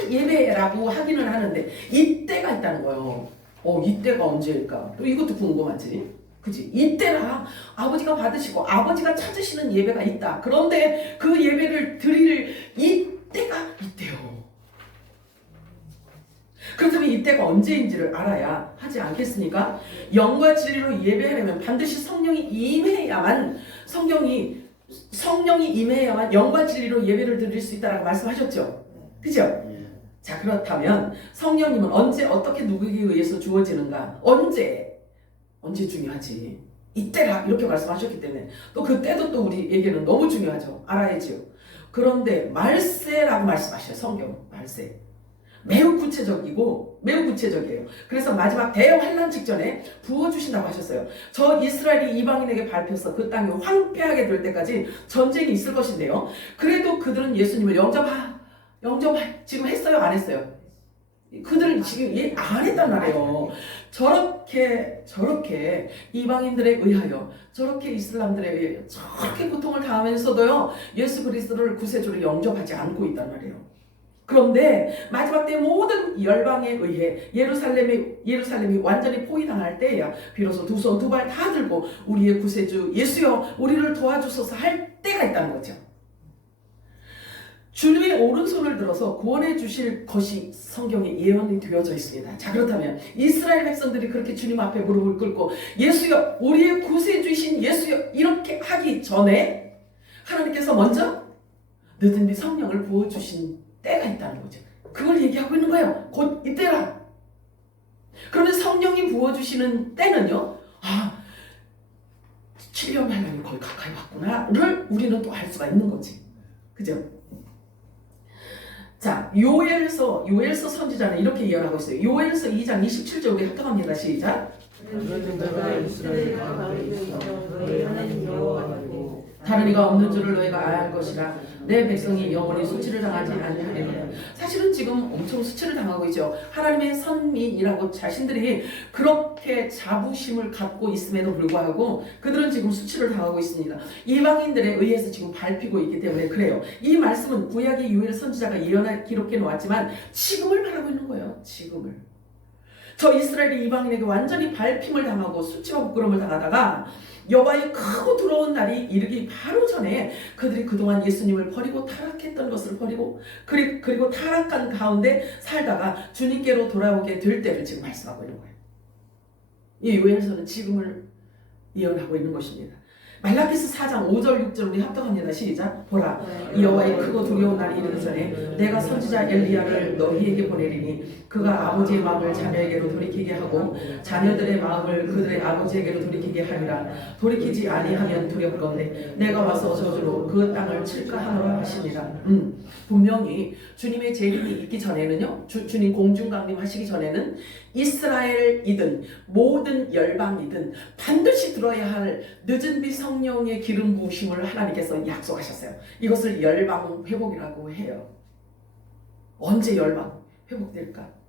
예배라고 하기는 하는데 이때가 있다는 거예요. 이때가 언제일까? 또 이것도 궁금하지? 그치? 이때라 아버지가 받으시고 아버지가 찾으시는 예배가 있다. 그런데 그 예배를 드릴 이때가 있대요. 그렇다면 이때가 언제인지를 알아야 하지 않겠습니까? 영과 진리로 예배하려면 반드시 성령이 임해야만 영과 진리로 예배를 드릴 수 있다라고 말씀하셨죠. 그죠? 자, 그렇다면 성령님은 언제 어떻게 누구에게 의해서 주어지는가? 언제 중요하지. 이때라 이렇게 말씀하셨기 때문에 또 그때도 또 우리에게는 너무 중요하죠. 알아야죠. 그런데 말세라고 말씀하셔요. 성경 말세. 매우 구체적이에요. 그래서 마지막 대환란 직전에 부어주신다고 하셨어요. 저 이스라엘이 이방인에게 밟혀서 그 땅이 황폐하게 될 때까지 전쟁이 있을 것인데요. 그래도 그들은 예수님을 영접할 지금 했어요? 안 했어요? 그들은 지금 안 했단 말이에요. 저렇게 이방인들에 의하여 저렇게 이슬람들에 의하여 저렇게 고통을 당하면서도요 예수 그리스도를 구세주로 영접하지 않고 있단 말이에요. 그런데 마지막 때 모든 열방에 의해 예루살렘이 완전히 포위당할 때야 비로소 두 손 두 발 다 들고 우리의 구세주 예수여 우리를 도와주소서 할 때가 있다는 거죠. 주님의 오른손을 들어서 구원해 주실 것이 성경에 예언이 되어져 있습니다. 자, 그렇다면 이스라엘 백성들이 그렇게 주님 앞에 무릎을 꿇고 예수여 우리의 구세주이신 예수여 이렇게 하기 전에 하나님께서 먼저 늦은 뒤 성령을 부어주신 때가 있다는 거죠. 그걸 얘기하고 있는 거예요. 곧 이때라. 그런데 성령이 부어주시는 때는요, 7년 말년이 거의 가까이 왔구나를 우리는 또 알 수가 있는 거지. 그죠? 자, 요엘서 선지자는 이렇게 예언하고 있어요. 요엘서 2장 27절 우리 합독합니다. 시작. 다른 이가 없는 줄을 너희가 알 것이라. 내 백성이 영원히 수치를 당하지 아니하리라. 사실은 지금 엄청 수치를 당하고 있죠. 하나님의 선민이라고 자신들이 그렇게 자부심을 갖고 있음에도 불구하고 그들은 지금 수치를 당하고 있습니다. 이방인들에 의해서 지금 밟히고 있기 때문에 그래요. 이 말씀은 구약의 요엘 선지자가 예언을 기록해 놓았지만 지금을 말하고 있는 거예요. 지금을. 저 이스라엘이 이방인에게 완전히 밟힘을 당하고 수치와 부끄러움을 당하다가 여호와의 크고 두려운 날이 이르기 바로 전에 그들이 그동안 예수님을 버리고 타락했던 것을 버리고 그리고 타락한 가운데 살다가 주님께로 돌아오게 될 때를 지금 말씀하고 있는 거예요. 이 요엘서는 지금을 예언하고 있는 것입니다. 말라기스 4장 5절 6절 우리 합독합니다. 시작. 보라 여호와의 크고 두려운 날이 이르기 전에 내가 선지자 엘리야를 너희에게 보내리니 그가 아버지의 마음을 자녀에게로 돌이키게 하고 자녀들의 마음을 그들의 아버지에게로 돌이키게 하리라. 돌이키지 아니하면 두렵건대 내가 와서 저주로 그 땅을 칠까 하노라 하시니라. 분명히 주님의 재림이 있기 전에는요, 주님 공중강림 하시기 전에는 이스라엘이든 모든 열방이든 반드시 들어야 할 늦은 비 성령의 기름 부으심을 하나님께서 약속하셨어요. 이것을 열방 회복이라고 해요. 언제 열방 회복될까?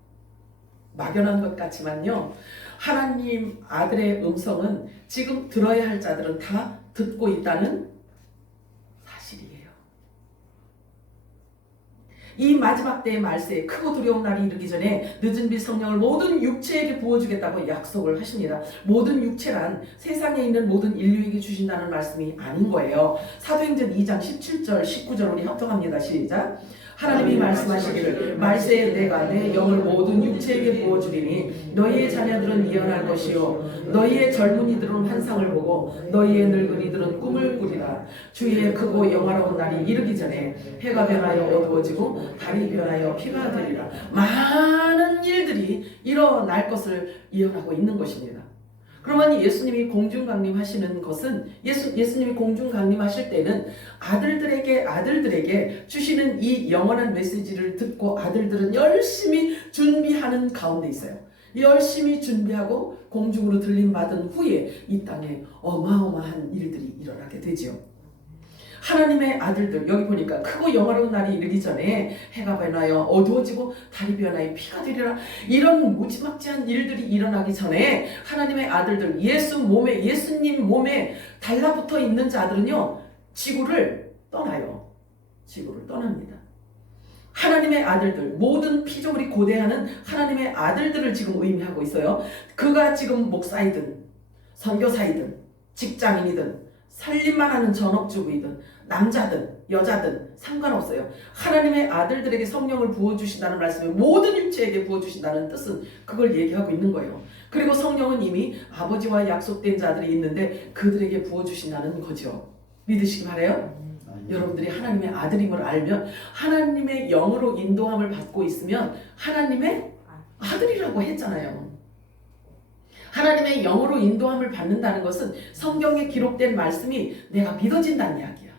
막연한 것 같지만요, 하나님 아들의 음성은 지금 들어야 할 자들은 다 듣고 있다는 사실이에요. 이 마지막 때의 말세에 크고 두려운 날이 이르기 전에 늦은 빛 성령을 모든 육체에게 부어주겠다고 약속을 하십니다. 모든 육체란 세상에 있는 모든 인류에게 주신다는 말씀이 아닌 거예요. 사도행전 2장 17절 19절 우리 합독합니다. 시작. 하나님이 말씀하시기를 말세에 내가 내 영을 모든 육체에게 부어주리니 너희의 자녀들은 예언할 것이요 너희의 젊은이들은 환상을 보고 너희의 늙은이들은 꿈을 꾸리라. 주의 크고 영화로운 날이 이르기 전에 해가 변하여 어두워지고 달이 변하여 피가 되리라. 많은 일들이 일어날 것을 예언하고 있는 것입니다. 그러면 예수님이 공중강림하시는 것은 예수님이 공중강림하실 때는 아들들에게 주시는 이 영원한 메시지를 듣고 아들들은 열심히 준비하는 가운데 있어요. 열심히 준비하고 공중으로 들림받은 후에 이 땅에 어마어마한 일들이 일어나게 되죠. 하나님의 아들들, 여기 보니까 크고 영화로운 날이 이르기 전에 해가 변하여 어두워지고 달이 변하여 피가 되리라. 이런 무지막지한 일들이 일어나기 전에 하나님의 아들들, 예수님 몸에 달라붙어 있는 자들은요, 지구를 떠나요. 지구를 떠납니다. 하나님의 아들들, 모든 피조물이 고대하는 하나님의 아들들을 지금 의미하고 있어요. 그가 지금 목사이든 선교사이든 직장인이든 살림만 하는 전업주부이든 남자든 여자든 상관없어요. 하나님의 아들들에게 성령을 부어주신다는 말씀에 모든 육체에게 부어주신다는 뜻은 그걸 얘기하고 있는 거예요. 그리고 성령은 이미 아버지와 약속된 자들이 있는데 그들에게 부어주신다는 거죠. 믿으시기 바라요? 여러분들이 하나님의 아들임을 알면 하나님의 영으로 인도함을 받고 있으면 하나님의 아들이라고 했잖아요. 하나님의 영으로 인도함을 받는다는 것은 성경에 기록된 말씀이 내가 믿어진다는 이야기야.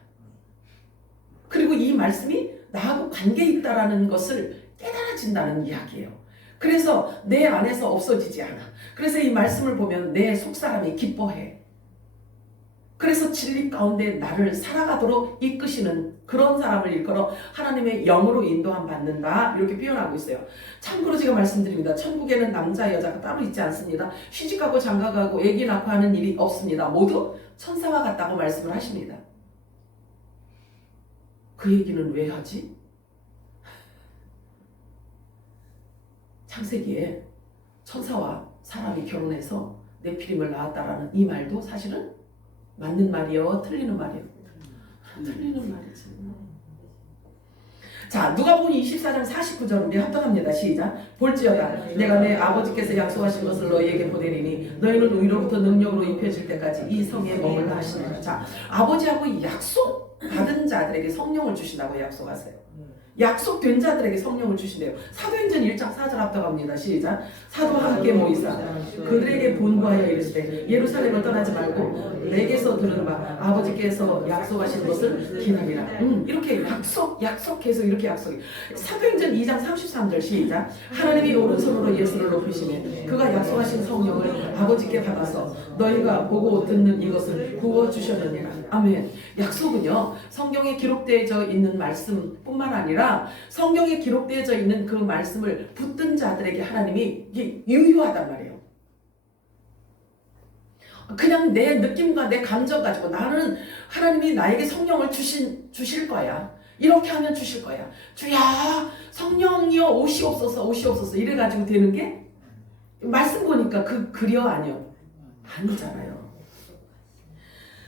그리고 이 말씀이 나하고 관계 있다라는 것을 깨달아진다는 이야기예요. 그래서 내 안에서 없어지지 않아. 그래서 이 말씀을 보면 내 속사람이 기뻐해. 그래서 진리 가운데 나를 살아가도록 이끄시는 그런 사람을 일컬어 하나님의 영으로 인도함 받는다, 이렇게 표현하고 있어요. 참고로 제가 말씀드립니다. 천국에는 남자 여자가 따로 있지 않습니다. 시집가고 장가가고 아기 낳고 하는 일이 없습니다. 모두 천사와 같다고 말씀을 하십니다. 그 얘기는 왜 하지? 창세기에 천사와 사람이 결혼해서 네피림을 낳았다라는 이 말도 사실은 맞는 말이요, 틀리는 말이요? 틀리는 말이지. 자, 누가복음 24장 49절 우리 합독합니다. 시작. 볼지어다 내가 내 아버지께서 약속하신 것을 너희에게 보내리니 너희는 위로부터 능력으로 입혀질 때까지 이 성에 머물라 하시니라. 자, 아버지하고 약속 받은 자들에게 성령을 주신다고 약속하세요. 약속된 자들에게 성령을 주신대요. 사도행전 1장 4절 합독합니다. 시작. 사도와 함께 모이사 그들에게 본부하여 이르시되 예루살렘을 떠나지 말고 내게서 들은 바 아버지께서 약속하신 것을 기다리라. 이렇게 약속해서 이렇게 약속해. 사도행전 2장 33절 시작. 하나님이 오른손으로 예수를 높이시며 그가 약속하신 성령을 아버지께 받아서 너희가 보고 듣는 이것을 부어주셨느니라. 아멘. 약속은요, 성경에 기록되어져 있는 말씀뿐만 아니라 성경에 기록되어져 있는 그 말씀을 붙든 자들에게 하나님이 이게 유효하단 말이에요. 그냥 내 느낌과 내 감정 가지고 나는 하나님이 나에게 성령을 주실 거야. 이렇게 하면 주실 거야. 주야, 성령이여 오시옵소서 이래가지고 되는 게 말씀 보니까 그려 아니요? 아니잖아요.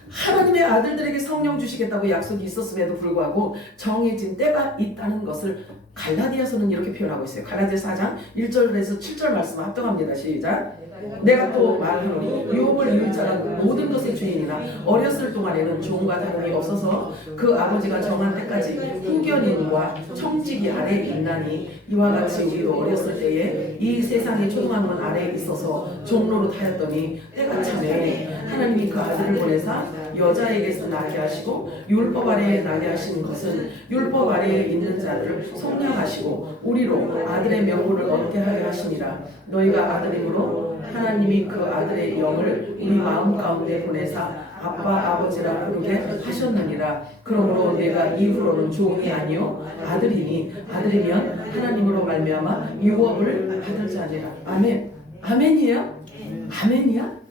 하나님의 아들들에게 성령 주시겠다고 약속이 있었음에도 불구하고 정해진 때가 있다는 것을 갈라디아서는 이렇게 표현하고 있어요. 갈라디아 4장 1절에서 7절 말씀을 합독합니다. 시작. 내가 또 말하노니 유업을 이룰 자가 모든 것의 주인이나 어렸을 동안에는 종과 다름이 없어서 그 아버지가 정한 때까지 후견인과 청지기 아래에 있나니 이와 같이 우리도 어렸을 때에 이 세상의 초등학문 아래에 있어서 종로로 타였더니 때가 차매 하나님이 그 아들을 보내사 여자에게서 나게 하시고 율법 아래에 나게 하신 것은 율법 아래에 있는 자들을 성령하시고 우리로 아들의 명분을 얻게 하려 하시니라. 너희가 아들임으로 하나님이 그 아들의 영을 우리 마음 가운데 보내사 아빠 아버지라 부르게 하셨느니라. 그러므로 내가 이후로는 종이 아니요 아들이니 아들이면 하나님으로 말미암아 유업을 받을 자니라. 아멘. 아멘이에요? 아멘이야?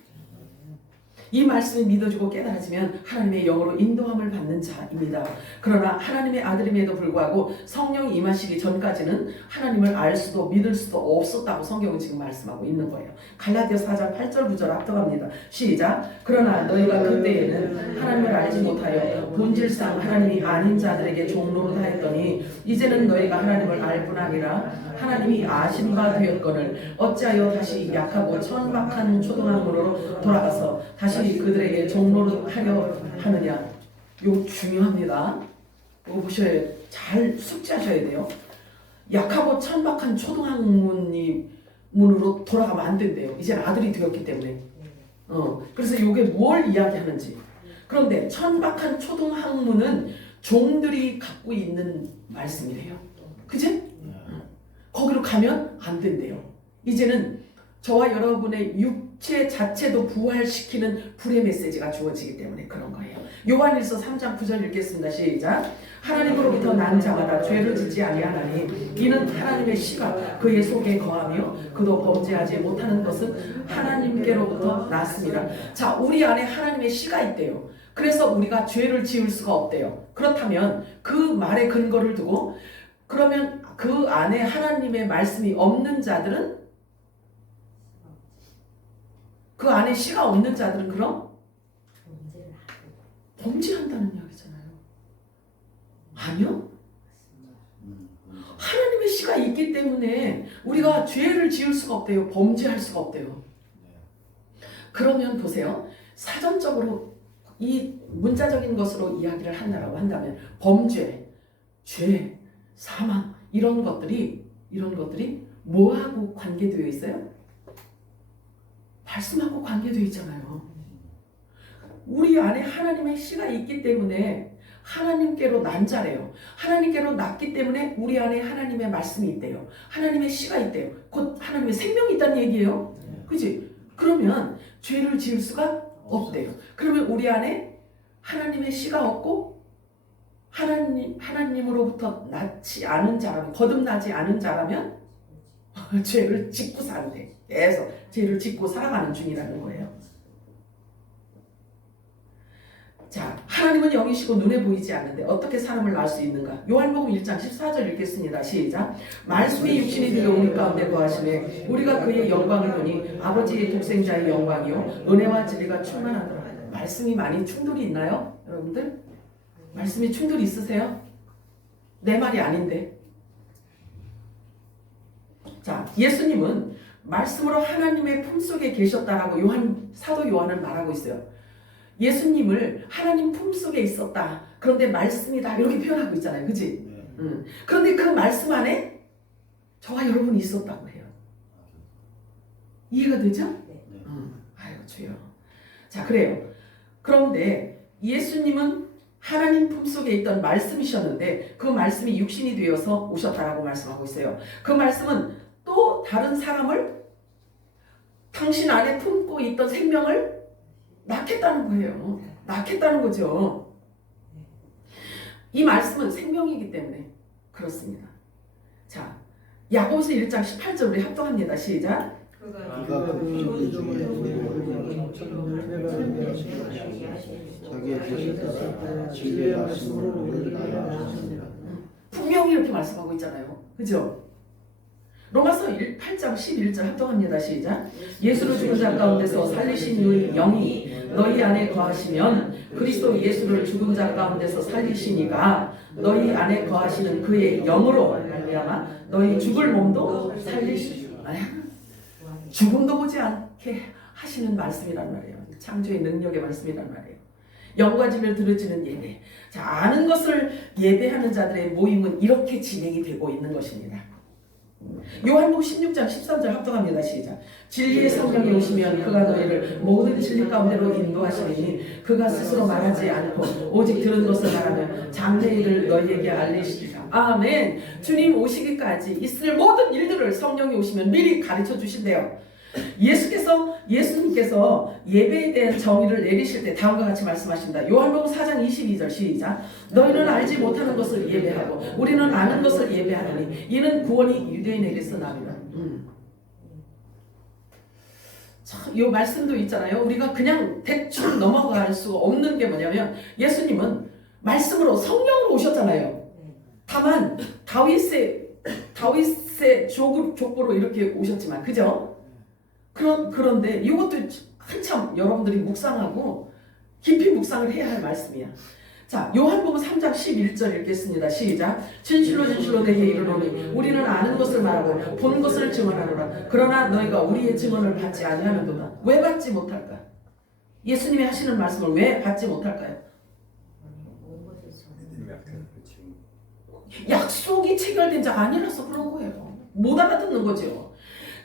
이 말씀이 믿어지고 깨달아지면 하나님의 영으로 인도함을 받는 자입니다. 그러나 하나님의 아들임에도 불구하고 성령이 임하시기 전까지는 하나님을 알 수도 믿을 수도 없었다고 성경은 지금 말씀하고 있는 거예요. 갈라디아 4장 8절 9절 합독합니다. 시작. 그러나 너희가 그때에는 하나님을 알지 못하여 본질상 하나님이 아닌 자들에게 종로로 하였더니 이제는 너희가 하나님을 알 뿐 아니라 하나님이 아신 바 되었거늘 어찌하여 다시 약하고 천박한 초등학문으로 돌아가서 다시 그들에게 종로를 하려 하느냐. 이거 중요합니다. 이거 보셔야 잘 숙지하셔야 돼요. 약하고 천박한 초등학문으로 돌아가면 안 된대요. 이제 아들이 되었기 때문에. 그래서 이게 뭘 이야기하는지. 그런데 천박한 초등학문은 종들이 갖고 있는 말씀이래요. 그지? 거기로 가면 안 된대요. 이제는 저와 여러분의 육체 자체도 부활시키는 불의 메시지가 주어지기 때문에 그런 거예요. 요한일서 3장 9절 읽겠습니다. 시작. 하나님으로부터 난 자마다 죄를 짓지 아니하나니 이는 하나님의 씨가 그의 속에 거하며 그도 범죄하지 못하는 것은 하나님께로부터 났습니다. 자, 우리 안에 하나님의 씨가 있대요. 그래서 우리가 죄를 지을 수가 없대요. 그렇다면 그 말의 근거를 두고 그러면 그 안에 하나님의 말씀이 없는 자들은 그 안에 씨가 없는 자들은 그럼 범죄한다는 이야기잖아요. 아니요. 하나님의 씨가 있기 때문에 우리가 죄를 지을 수가 없대요. 범죄할 수가 없대요. 그러면 보세요. 사전적으로 이 문자적인 것으로 이야기를 한다라고 한다면 범죄, 죄, 사망 이런 것들이 뭐하고 관계되어 있어요? 말씀하고 관계되어 있잖아요. 우리 안에 하나님의 씨가 있기 때문에 하나님께로 난 자래요. 하나님께로 났기 때문에 우리 안에 하나님의 말씀이 있대요. 하나님의 씨가 있대요. 곧 하나님의 생명이 있다는 얘기예요. 그치? 그러면 죄를 지을 수가 없대요. 그러면 우리 안에 하나님의 씨가 없고 하나님으로부터 낳지 않은 자라면, 거듭나지 않은 자라면 죄를 짓고 산대. 계속 죄를 짓고 살아가는 중이라는 거예요. 자, 하나님은 영이시고 눈에 보이지 않는데 어떻게 사람을 낳을 수 있는가? 요한복음 1장 14절 읽겠습니다. 시작. 말씀이 육신이 되어 우리 가운데 거하시매 우리가 그의 영광을 보니 아버지의 독생자의 영광이요 은혜와 진리가 충만하더라. 말씀이 많이 충돌이 있나요? 여러분들? 말씀이 충돌이 있으세요? 내 말이 아닌데. 자, 예수님은 말씀으로 하나님의 품속에 계셨다라고 사도 요한은 말하고 있어요. 예수님을 하나님 품속에 있었다. 그런데 말씀이다. 이렇게 표현하고 있잖아요. 그치? 그런데 그 말씀 안에 저와 여러분이 있었다고 해요. 이해가 되죠? 아이고 주여. 자, 그래요. 그런데 예수님은 하나님 품속에 있던 말씀이셨는데 그 말씀이 육신이 되어서 오셨다라고 말씀하고 있어요. 그 말씀은 또 다른 사람을 당신 안에 품고 있던 생명을 낳겠다는 거예요. 낳겠다는 거죠. 이 말씀은 생명이기 때문에 그렇습니다. 자, 야고보서 1장 18절 우리 합독합니다. 시작. 그가 그 자기의 뜻에 따라 진리의 말씀으로 우리를 낳아 분명히 이렇게 말씀하고 있잖아요. 그죠? 로마서 8장 11절 합독합니다. 시작. 예수를 죽은 자 가운데서 살리신 이의 영이 너희 안에 거하시면 그리스도 예수를 죽은 자 가운데서 살리시니가 너희 안에 거하시는 그의 영으로 말미암아 너희 죽을 몸도 살리시리라. 죽음도 보지 않게 하시는 말씀이란 말이에요. 창조의 능력의 말씀이란 말이에요. 영과 진리를 들어지는 예배. 자, 아는 것을 예배하는 자들의 모임은 이렇게 진행이 되고 있는 것입니다. 요한복음 16장 13절 합독합니다. 시작. 진리의 성령이 오시면 그가 너희를 모든 진리 가운데로 인도하시리니 그가 스스로 말하지 않고 오직 들은 것을 말하며 장래일을 너희에게 알리시리라. 아멘. 주님 오시기까지 있을 모든 일들을 성령이 오시면 미리 가르쳐 주신대요. 예수님께서 예배에 대한 정의를 내리실 때 다음과 같이 말씀하십니다. 요한복음 4장 22절 시작. 너희는 알지 못하는 것을 예배하고 우리는 아는 것을 예배하노니 이는 구원이 유대인에게서 나오리라. 참, 이 말씀도 있잖아요. 우리가 그냥 대충 넘어갈 수 없는 게 뭐냐면 예수님은 말씀으로 성령으로 오셨잖아요. 다만 다윗의 족보로 이렇게 오셨지만 그죠? 그런데 이것도 한참 여러분들이 묵상하고 깊이 묵상을 해야 할 말씀이야. 자, 요한복음 3장 11절 읽겠습니다. 시작. 진실로 진실로 내게 이르노니 우리는 아는 것을 말하고 본 것을 증언하노라. 그러나 너희가 우리의 증언을 받지 아니하는도다. 왜 받지 못할까? 예수님이 하시는 말씀을 왜 받지 못할까요? 약속이 체결된 자가 아니라서 그런 거예요. 못 알아듣는 거죠.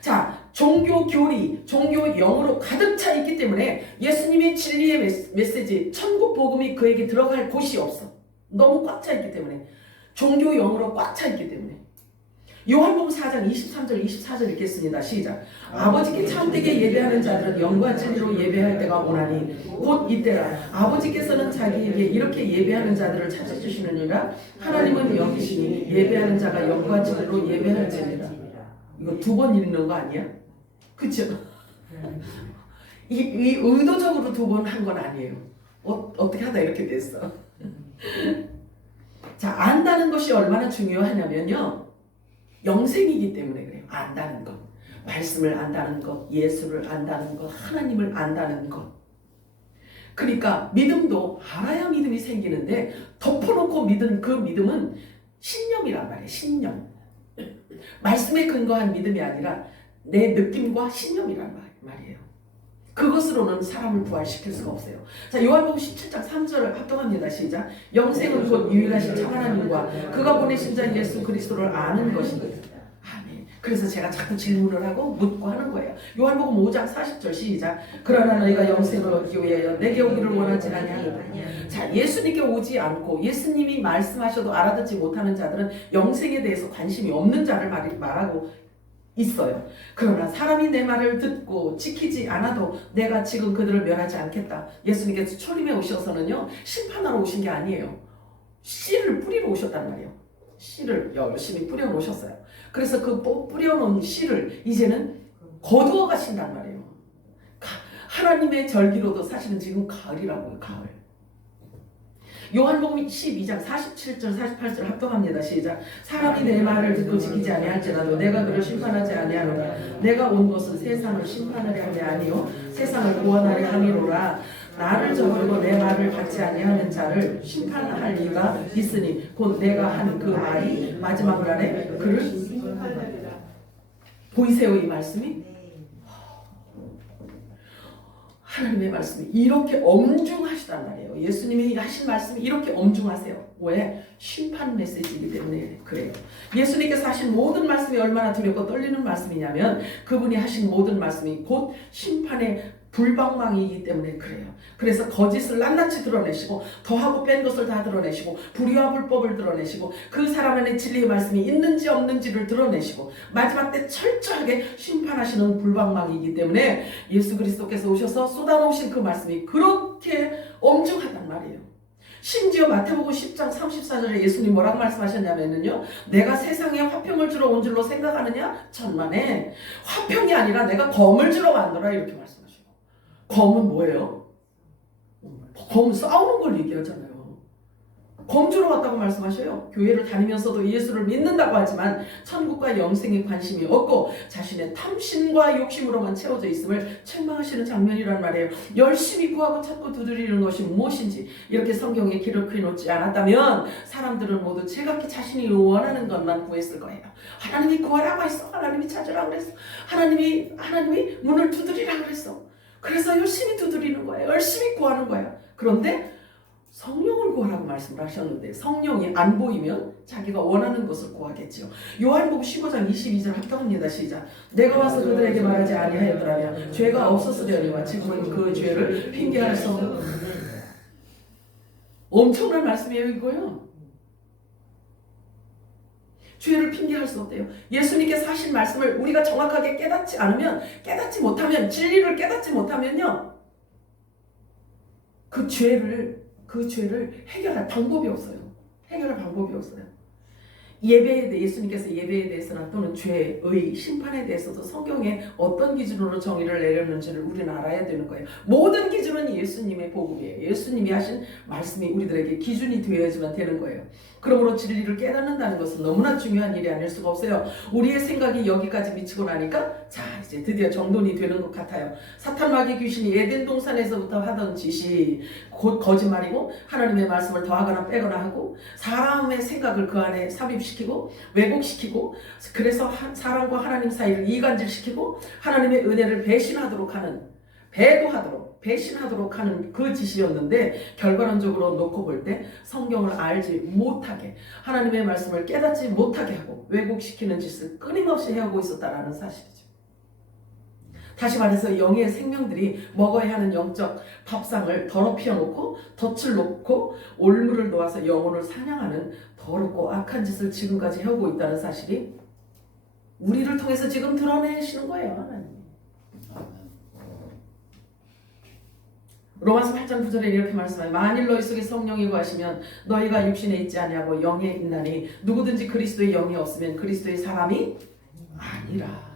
자, 종교 교리, 종교 영으로 가득 차 있기 때문에 예수님의 진리의 메시지, 천국 복음이 그에게 들어갈 곳이 없어. 너무 꽉 차 있기 때문에. 종교 영으로 꽉 차 있기 때문에. 요한복음 4장 23절 24절 읽겠습니다. 시작. 아버지께 참되게 예배하는 자들은 영과 진리로 예배할 때가 오나니 곧 이때라. 아버지께서는 자기에게 이렇게 예배하는 자들을 찾아주시느니라. 하나님은 영이시니 예배하는 자가 영과 진리로 예배할지니라. 이거 2번 읽는 거 아니야? 그쵸? 이 의도적으로 2번 한 건 아니에요. 어떻게 하다 이렇게 됐어. 자, 안다는 것이 얼마나 중요하냐면요. 영생이기 때문에 그래요. 안다는 것. 말씀을 안다는 것, 예수를 안다는 것, 하나님을 안다는 것. 그러니까 믿음도 알아야 믿음이 생기는데 덮어놓고 믿은 그 믿음은 신념이란 말이에요. 신념. 말씀에 근거한 믿음이 아니라 내 느낌과 신념이란 말이에요. 그것으로는 사람을 부활시킬 수가 없어요. 자, 요한복음 17장 3절을 합독합니다. 시작. 영생은 곧 유일하신 참 하나님과 그가 보내신 자 예수 그리스도를 아는 것입니다. 아멘. 그래서 제가 자꾸 질문을 하고 묻고 하는 거예요. 요한복음 5장 40절 시작. 그러나 너희가 영생을 얻기 위하여 내게 오기를 원하지 아니하노라. 자, 예수님께 오지 않고 예수님이 말씀하셔도 알아듣지 못하는 자들은 영생에 대해서 관심이 없는 자를 말하고 있어요. 그러나 사람이 내 말을 듣고 지키지 않아도 내가 지금 그들을 멸하지 않겠다. 예수님께서 초림에 오셔서는요, 심판하러 오신 게 아니에요. 씨를 뿌리러 오셨단 말이에요. 씨를 열심히 뿌려놓으셨어요. 그래서 그 뿌려놓은 씨를 이제는 거두어 가신단 말이에요. 하나님의 절기로도 사실은 지금 가을이라고요. 가을. 요한복음 12장 47절 48절 합독합니다. 시작. 사람이 내 말을 듣고 지키지 아니할지라도 내가 그를 심판하지 아니하노라. 내가 온 것은 세상을 심판하려 함이 아니요 세상을 구원하려 함이로라. 나를 저버리고 내 말을 받지 아니하는 자를 심판할 리가 있으니 곧 내가 한 그 말이 마지막 날에 그를 보이세요? 이 말씀이 하나님의 말씀이 이렇게 엄중하시단 말이에요. 예수님이 하신 말씀이 이렇게 엄중하세요. 왜? 심판 메시지이기 때문에 그래요. 예수님께서 하신 모든 말씀이 얼마나 두렵고 떨리는 말씀이냐면 그분이 하신 모든 말씀이 곧 심판의 불방망이이기 때문에 그래요. 그래서 거짓을 낱낱이 드러내시고 더하고 뺀 것을 다 드러내시고 불의와 불법을 드러내시고 그 사람 안에 진리의 말씀이 있는지 없는지를 드러내시고 마지막 때 철저하게 심판하시는 불방망이이기 때문에 예수 그리스도께서 오셔서 쏟아놓으신 그 말씀이 그렇게 엄중하단 말이에요. 심지어 마태복음 10장 34절에 예수님 뭐라고 말씀하셨냐면요, 내가 세상에 화평을 주러 온 줄로 생각하느냐? 천만에. 화평이 아니라 내가 검을 주러 왔노라 이렇게 말씀하셔요. 검은 뭐예요? 검은 싸우는 걸 얘기하잖아요. 검 주러 왔다고 말씀하셔요. 교회를 다니면서도 예수를 믿는다고 하지만 천국과 영생에 관심이 없고 자신의 탐심과 욕심으로만 채워져 있음을 책망하시는 장면이란 말이에요. 열심히 구하고 찾고 두드리는 것이 무엇인지 이렇게 성경에 기록해 놓지 않았다면 사람들은 모두 제각기 자신이 원하는 것만 구했을 거예요. 하나님이 구하라고 했어. 하나님이 찾으라고 그랬어. 하나님이 문을 두드리라고 그랬어. 그래서 열심히 두드리는 거예요. 열심히 구하는 거예요. 그런데 성령을 구하라고 말씀을 하셨는데 성령이 안 보이면 자기가 원하는 것을 구하겠죠. 요한복음 15장 22절 합독합니다. 시작. 내가 와서 그들에게 말하지 아니하였더라면 죄가 없었으려니와 지금은 그 죄를 핑계할 수 없는 엄청난 말씀이에요. 이거요. 죄를 핑계할 수 없대요. 예수님께서 하신 말씀을 우리가 정확하게 깨닫지 않으면, 깨닫지 못하면, 진리를 깨닫지 못하면요, 그 죄를 해결할 방법이 없어요. 해결할 방법이 없어요. 예배에 대해 예수님께서 예배에 대해서나 또는 죄의 심판에 대해서도 성경에 어떤 기준으로 정의를 내렸는지를 우리는 알아야 되는 거예요. 모든 기준은 예수님의 복음이에요. 예수님이 하신 말씀이 우리들에게 기준이 되어야지만 되는 거예요. 그러므로 진리를 깨닫는다는 것은 너무나 중요한 일이 아닐 수가 없어요. 우리의 생각이 여기까지 미치고 나니까 자 이제 드디어 정돈이 되는 것 같아요. 사탄 마귀 귀신이 에덴 동산에서부터 하던 짓이 곧 거짓말이고 하나님의 말씀을 더하거나 빼거나 하고 사람의 생각을 그 안에 삽입시키고 왜곡시키고 그래서 사람과 하나님 사이를 이간질시키고 하나님의 은혜를 배신하도록 하는 그 짓이었는데 결과론적으로 놓고 볼 때 성경을 알지 못하게 하나님의 말씀을 깨닫지 못하게 하고 왜곡시키는 짓을 끊임없이 해오고 있었다라는 사실이죠. 다시 말해서 영의 생명들이 먹어야 하는 영적 밥상을 더럽혀 놓고 덫을 놓고 올무를 놓아서 영혼을 사냥하는 더럽고 악한 짓을 지금까지 해오고 있다는 사실이 우리를 통해서 지금 드러내시는 거예요. 하나님. 로마서 8장 9절에 이렇게 말씀해요. 만일 너희 속에 성령이 거하시면 너희가 육신에 있지 아니하고 영에 있나니 누구든지 그리스도의 영이 없으면 그리스도의 사람이 아니라.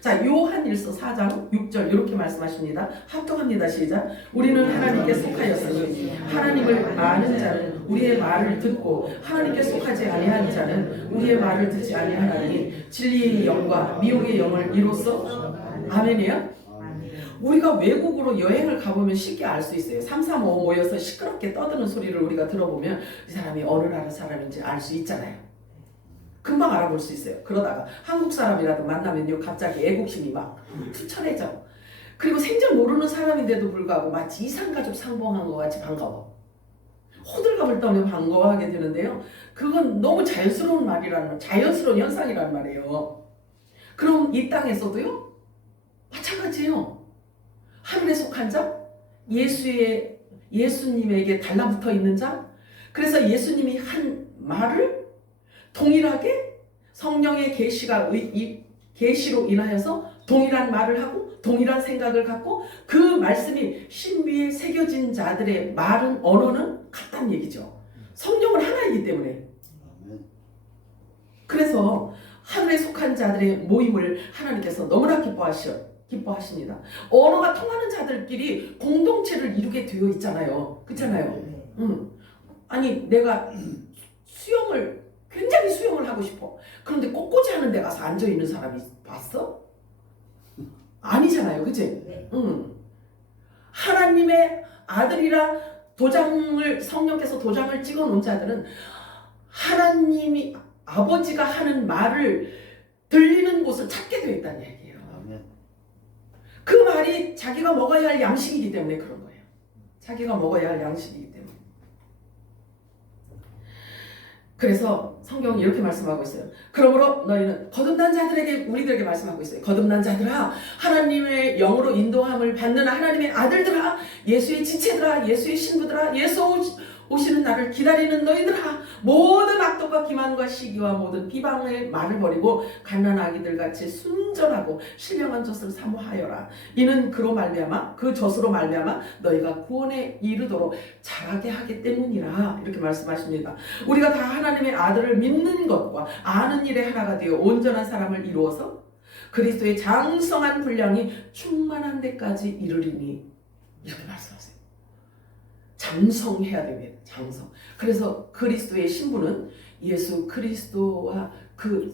자, 요한일서 4장 6절 이렇게 말씀하십니다. 합독합니다. 시작. 우리는 하나님께 속하였으니 하나님을 아는 자는 우리의 말을 듣고 하나님께 속하지 아니한 자는 우리의 말을 듣지 아니하나니 진리의 영과 미혹의 영을 이로써 아멘이요? 우리가 외국으로 여행을 가보면 쉽게 알 수 있어요. 3, 4, 5 모여서 시끄럽게 떠드는 소리를 우리가 들어보면 이 사람이 어느 나라 사람인지 알 수 있잖아요. 금방 알아볼 수 있어요. 그러다가 한국 사람이라도 만나면요 갑자기 애국심이 막 투철해져. 그리고 생전 모르는 사람인데도 불구하고 마치 이산가족 상봉한 것 같이 반가워. 호들갑을 떨며 반가워하게 되는데요. 그건 너무 자연스러운 자연스러운 현상이란 말이에요. 그럼 이 땅에서도요 마찬가지예요. 하늘에 속한 자, 예수님에게 달라붙어 있는 자. 그래서 예수님이 한 말을 동일하게 성령의 계시로 인하여서 동일한 말을 하고 동일한 생각을 갖고 그 말씀이 신비에 새겨진 자들의 말은 언어는 같다는 얘기죠. 성령은 하나이기 때문에. 그래서 하늘에 속한 자들의 모임을 하나님께서 너무나 기뻐하십니다. 언어가 통하는 자들끼리 공동체를 이루게 되어 있잖아요. 그렇잖아요. 아니 내가 수영을 굉장히 수영을 하고 싶어. 그런데 꽃꽂이 하는 데 가서 앉아 있는 사람이 봤어? 아니잖아요, 그치? 네. 하나님의 아들이라 성령께서 도장을 찍어 놓은 자들은 하나님이 아버지가 하는 말을 들리는 곳을 찾게 되어 있다는 얘기예요. 아멘. 그 말이 자기가 먹어야 할 양식이기 때문에 그런 거예요. 자기가 먹어야 할 양식이기 때문에. 그래서 성경이 이렇게 말씀하고 있어요. 그러므로 너희는 거듭난 자들에게, 우리들에게 말씀하고 있어요. 거듭난 자들아, 하나님의 영으로 인도함을 받는 하나님의 아들들아, 예수의 지체들아, 예수의 신부들아, 예수 오시는 날을 기다리는 너희들아, 모든 악독과 기만과 시기와 모든 비방의 말을 버리고 갓난아기들 같이 순전하고 신령한 젖을 사모하여라. 이는 그로 말미암아, 그 젖으로 말미암아 너희가 구원에 이르도록 자라게 하기 때문이라. 이렇게 말씀하십니다. 우리가 다 하나님의 아들을 믿는 것과 아는 일에 하나가 되어 온전한 사람을 이루어서 그리스도의 장성한 분량이 충만한 데까지 이르리니. 이렇게 말씀하세요. 장성해야 됩니다. 장성. 그래서 그리스도의 신분은 예수 그리스도와 그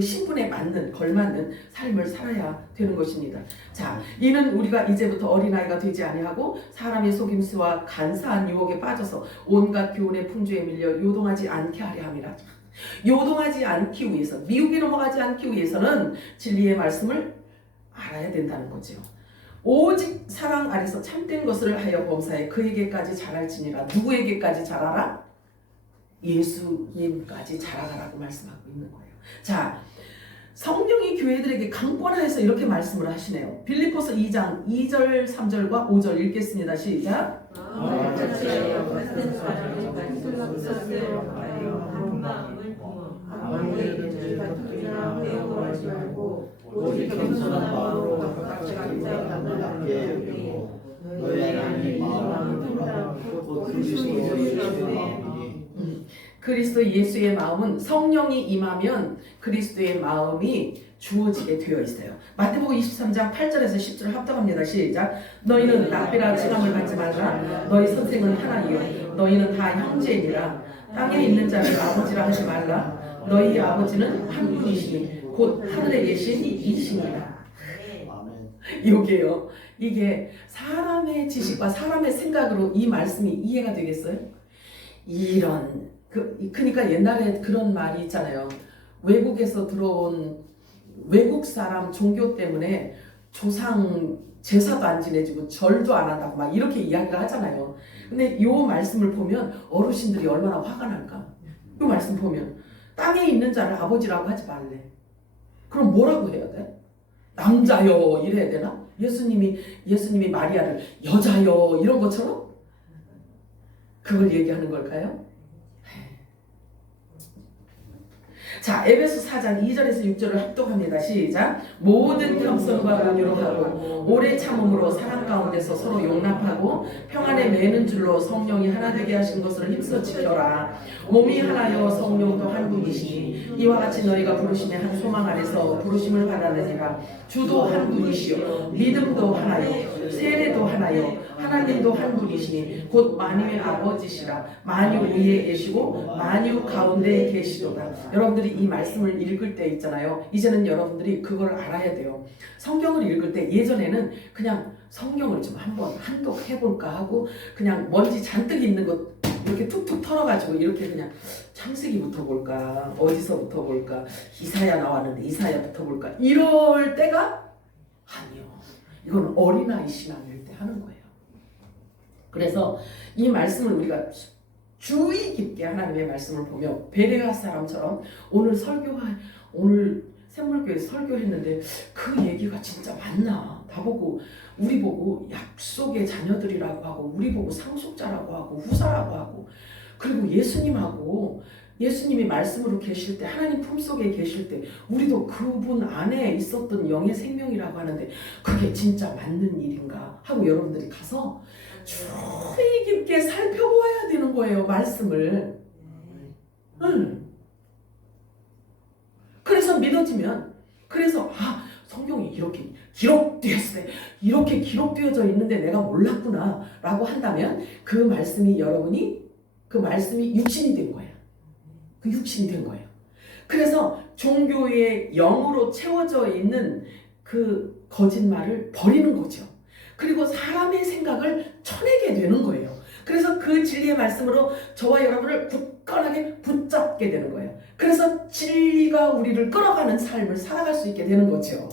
신분에 맞는, 걸맞는 삶을 살아야 되는 것입니다. 자, 이는 우리가 이제부터 어린아이가 되지 아니하고 사람의 속임수와 간사한 유혹에 빠져서 온갖 교훈의 풍조에 밀려 요동하지 않게 하려 함이라. 요동하지 않기 위해서, 미혹에 넘어가지 않기 위해서는 진리의 말씀을 알아야 된다는 거죠. 오직 사랑 아래서 참된 것을 하여 범사에 그에게까지 자랄지니라. 누구에게까지 자라라? 예수님까지 자라가라고 말씀하고 있는 거예요. 자, 성령이 교회들에게 강권하여서 이렇게 말씀을 하시네요. 빌립보서 2장 2절 3절과 5절 읽겠습니다. 시작. 오직 겸손한 마음으로 각각 자기 생각을 낮게 여기고 너희 하나님 마음을 풀어 곧 그리스도 예수의 마음이니. 그리스도 예수의 마음은 성령이 임하면 그리스도의 마음이 주어지게 되어 있어요. 마태복음 23장 8절에서 10절 합독합니다. 시작. 너희는 납비라 칭함을 받지 말라. 너희 선생은 하나니요 너희는 다 형제이니라. 땅에 있는 자를 아버지라 하지 말라. 너희 아버지는 한 분이시니 곧 하늘에 계신 이시니라. 여기에요. 이게 사람의 지식과 사람의 생각으로 이 말씀이 이해가 되겠어요? 그러니까 옛날에 그런 말이 있잖아요. 외국에서 들어온 외국 사람 종교 때문에 조상 제사도 안 지내주고 절도 안 한다고 막 이렇게 이야기를 하잖아요. 근데 이 말씀을 보면 어르신들이 얼마나 화가 날까? 이 말씀 보면 땅에 있는 자를 아버지라고 하지 말래. 그럼 뭐라고 해야 돼? 남자요 이래야 되나? 예수님이 마리아를 여자요 이런 것처럼 그걸 얘기하는 걸까요? 자, 에베소 4장 2절에서 6절을 합독합니다. 시작. 모든 겸손과 온유로 하고 오래 참음으로 사랑 가운데서 서로 용납하고 평안에 매는 줄로 성령이 하나 되게 하신 것을 힘써 지켜라. 몸이 하나요 성령도 한 분이시니 이와 같이 너희가 부르심의 한 소망 아래서 부르심을 받았느니라. 주도 한 분이시요 믿음도 하나요 세례도 하나요 하나님도 한 분이시니 곧 만유의 아버지시라. 만유 위에 계시고 만유 가운데 계시도다. 여러분들이 이 말씀을 읽을 때 있잖아요. 이제는 여러분들이 그걸 알아야 돼요. 성경을 읽을 때 예전에는 그냥 성경을 좀 한번 한독해볼까 하고 그냥 먼지 잔뜩 있는 것 이렇게 툭툭 털어가지고 이렇게 그냥 창세기부터 볼까 어디서부터 볼까 이사야 나왔는데 이사야부터 볼까 이럴 때가 아니요. 이건 어린아이 신앙일 때 하는 거예요. 그래서 이 말씀을 우리가 주의 깊게 하나님의 말씀을 보며 베레아 사람처럼 오늘 샘물교회 설교했는데 그 얘기가 진짜 맞나? 우리 보고 약속의 자녀들이라고 하고 우리 보고 상속자라고 하고 후사라고 하고 그리고 예수님이 말씀으로 계실 때 하나님 품속에 계실 때 우리도 그분 안에 있었던 영의 생명이라고 하는데 그게 진짜 맞는 일인가 하고 여러분들이 가서 주의 깊게 살펴보아야 되는 거예요. 말씀을. 그래서 믿어지면 성경이 이렇게 기록되어져 있는데 내가 몰랐구나 라고 한다면 그 말씀이 여러분이 그 말씀이 육신이 된 거예요. 그 육신이 된 거예요. 그래서 종교의 영으로 채워져 있는 그 거짓말을 버리는 거죠. 그리고 사람의 생각을 쳐내게 되는 거예요. 그래서 그 진리의 말씀으로 저와 여러분을 굳건하게 붙잡게 되는 거예요. 그래서 진리가 우리를 끌어가는 삶을 살아갈 수 있게 되는 거죠.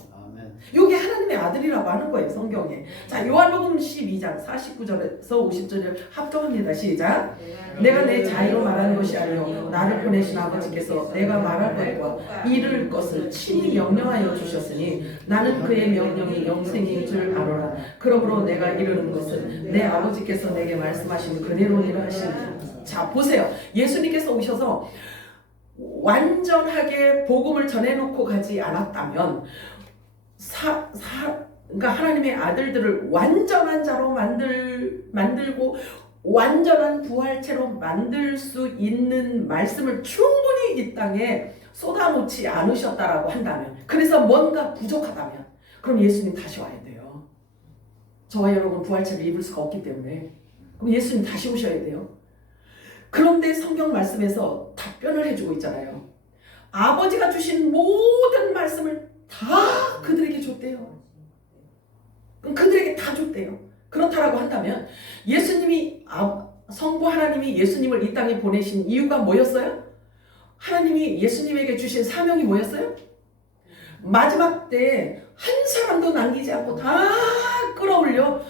이게 하나님의 아들이라고 하는 거예요, 성경에. 자, 요한복음 12장 49절에서 50절을 합독합니다. 시작. 내가 내 자유로 말하는 것이 아니요 나를 보내신 아버지께서 내가 말할 것과 이룰 것을 친히 명령하여 주셨으니 나는 그의 명령이 영생인 줄 아노라. 그러므로 내가 이루는 것은 내 아버지께서 내게 말씀하신 그대로니라 하시니. 자, 보세요. 예수님께서 오셔서 완전하게 복음을 전해놓고 가지 않았다면 그러니까 하나님의 아들들을 완전한 자로 만들고 완전한 부활체로 만들 수 있는 말씀을 충분히 이 땅에 쏟아놓지 않으셨다라고 한다면, 그래서 뭔가 부족하다면, 그럼 예수님 다시 와야 돼요. 저와 여러분 부활체를 입을 수가 없기 때문에 그럼 예수님 다시 오셔야 돼요. 그런데 성경 말씀에서 답변을 해주고 있잖아요. 아버지가 주신 모든 말씀을 다 그들에게 줬대요. 그들에게 다 줬대요. 그렇다라고 한다면 예수님이 성부 하나님이 예수님을 이 땅에 보내신 이유가 뭐였어요? 하나님이 예수님에게 주신 사명이 뭐였어요? 마지막 때 한 사람도 남기지 않고 다 끌어올려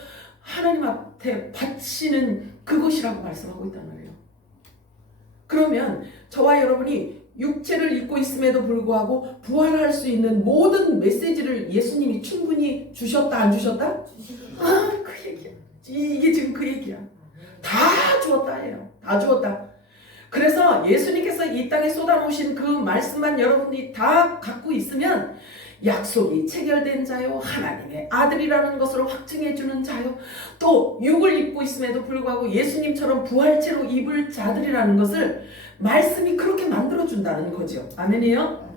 하나님 앞에 바치는 그것이라고 말씀하고 있단 말이에요. 그러면 저와 여러분이 육체를 입고 있음에도 불구하고 부활할 수 있는 모든 메시지를 예수님이 충분히 주셨다 안 주셨다? 그 얘기야. 이게 지금 그 얘기야. 다 주었다예요. 다 주었다. 그래서 예수님께서 이 땅에 쏟아놓으신 그 말씀만 여러분이 다 갖고 있으면 약속이 체결된 자요, 하나님의 아들이라는 것을 확증해 주는 자요, 또 육을 입고 있음에도 불구하고 예수님처럼 부활체로 입을 자들이라는 것을 말씀이 그렇게 만들어준다는 거죠. 아멘이요?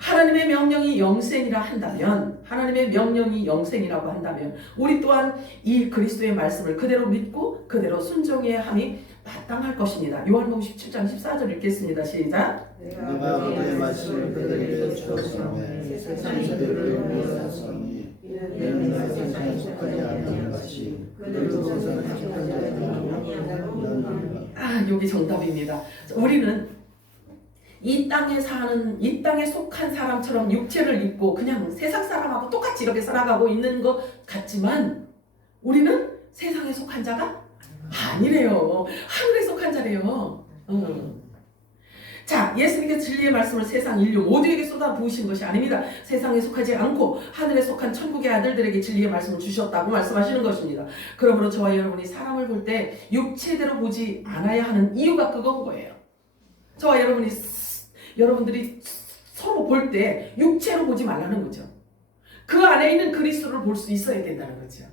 하나님의 명령이 영생이라 한다면, 하나님의 명령이 영생이라고 한다면 우리 또한 이 그리스도의 말씀을 그대로 믿고 그대로 순종해야 함이 마땅할 것입니다. 요한복음 17장 14절 읽겠습니다. 시작. 내가 내 말씀을 그들에게 주었으며 세상에서 그들을 몰랐으니 이는 세상에 속하지 않는 것이 그들도 세상에 속하지 않는 여기 정답입니다. 우리는 이 땅에 사는, 이 땅에 속한 사람처럼 육체를 입고 그냥 세상 사람하고 똑같이 이렇게 살아가고 있는 것 같지만 우리는 세상에 속한 자가 아니래요. 하늘에 속한 자래요. 자, 예수님께서 진리의 말씀을 세상 인류 모두에게 쏟아부으신 것이 아닙니다. 세상에 속하지 않고 하늘에 속한 천국의 아들들에게 진리의 말씀을 주셨다고 말씀하시는 것입니다. 그러므로 저와 여러분이 사람을 볼 때 육체대로 보지 않아야 하는 이유가 그건 거예요. 저와 여러분들이 서로 볼 때 육체로 보지 말라는 거죠. 그 안에 있는 그리스도를 볼 수 있어야 된다는 거죠.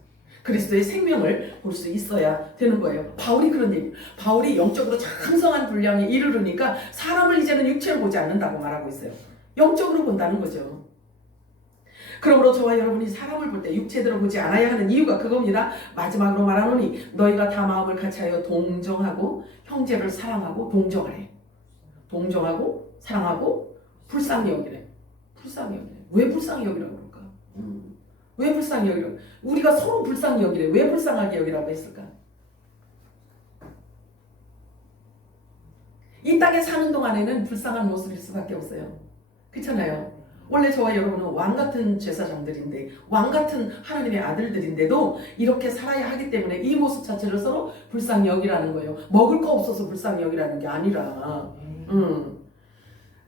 그리스도의 생명을 볼 수 있어야 되는 거예요. 바울이 그런 얘기. 바울이 영적으로 장성한 분량에 이르르니까 사람을 이제는 육체로 보지 않는다고 말하고 있어요. 영적으로 본다는 거죠. 그러므로 저와 여러분이 사람을 볼 때 육체대로 보지 않아야 하는 이유가 그겁니다. 마지막으로 말하노니 너희가 다 마음을 같이하여 동정하고 형제를 사랑하고 동정하래. 동정하고 사랑하고 불쌍히 여기래. 불쌍히 여기래. 왜 불쌍히 여기라고 그럴까? 왜 불쌍히 여기라고? 우리가 서로 불쌍히 여기래. 왜 불쌍하게 여기라고 했을까? 이 땅에 사는 동안에는 불쌍한 모습일 수밖에 없어요. 그렇잖아요. 원래 저와 여러분은 왕같은 제사장들인데, 왕같은 하나님의 아들들인데도 이렇게 살아야 하기 때문에 이 모습 자체를 서로 불쌍히 여기라는 거예요. 먹을 거 없어서 불쌍히 여기라는 게 아니라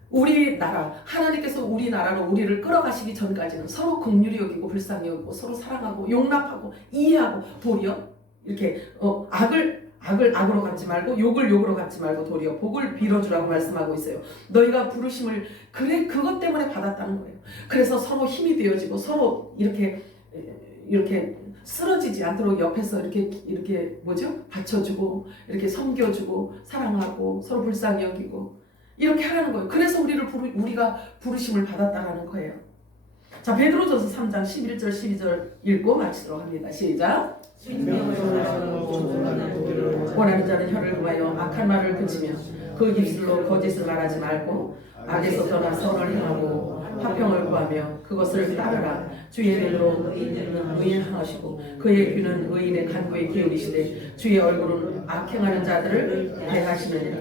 우리나라, 하나님께서 우리나라로 우리를 끌어가시기 전까지는 서로 긍휼히 여기고 불쌍히 여기고 서로 사랑하고 용납하고 이해하고 도리어 이렇게 악으로 갚지 말고 욕을 욕으로 갚지 말고 도리어 복을 빌어주라고 말씀하고 있어요. 너희가 부르심을 그것 때문에 받았다는 거예요. 그래서 서로 힘이 되어지고 서로 이렇게 쓰러지지 않도록 옆에서 이렇게 받쳐주고 이렇게 섬겨주고 사랑하고 서로 불쌍히 여기고 이렇게 하라는 거예요. 그래서 우리가 부르심을 받았다라는 거예요. 자, 베드로전서 3장 11절 12절 읽고 마치도록 합니다. 시작. 원하는 자는 혀를 금하여 악한 말을 그치며 그 입술로 거짓을 말하지 말고 악에서 떠나 선을 행하고 화평을 구하며 그것을 따르라. 주의 눈으로 의인을 향하시고 그의 귀는 의인의 간구에 기울이시되 주의 얼굴은 악행하는 자들을 대하시느니라.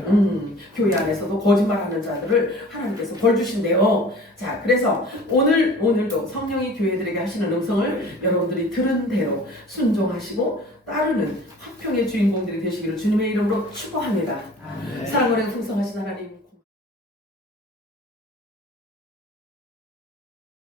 교회 안에서도 거짓말하는 자들을 하나님께서 벌 주신대요. 자, 그래서 오늘도 성령이 교회들에게 하시는 음성을 여러분들이 들은 대로 순종하시고 따르는 화평의 주인공들이 되시기를 주님의 이름으로 축복합니다. 사랑과 풍성하신 하나님.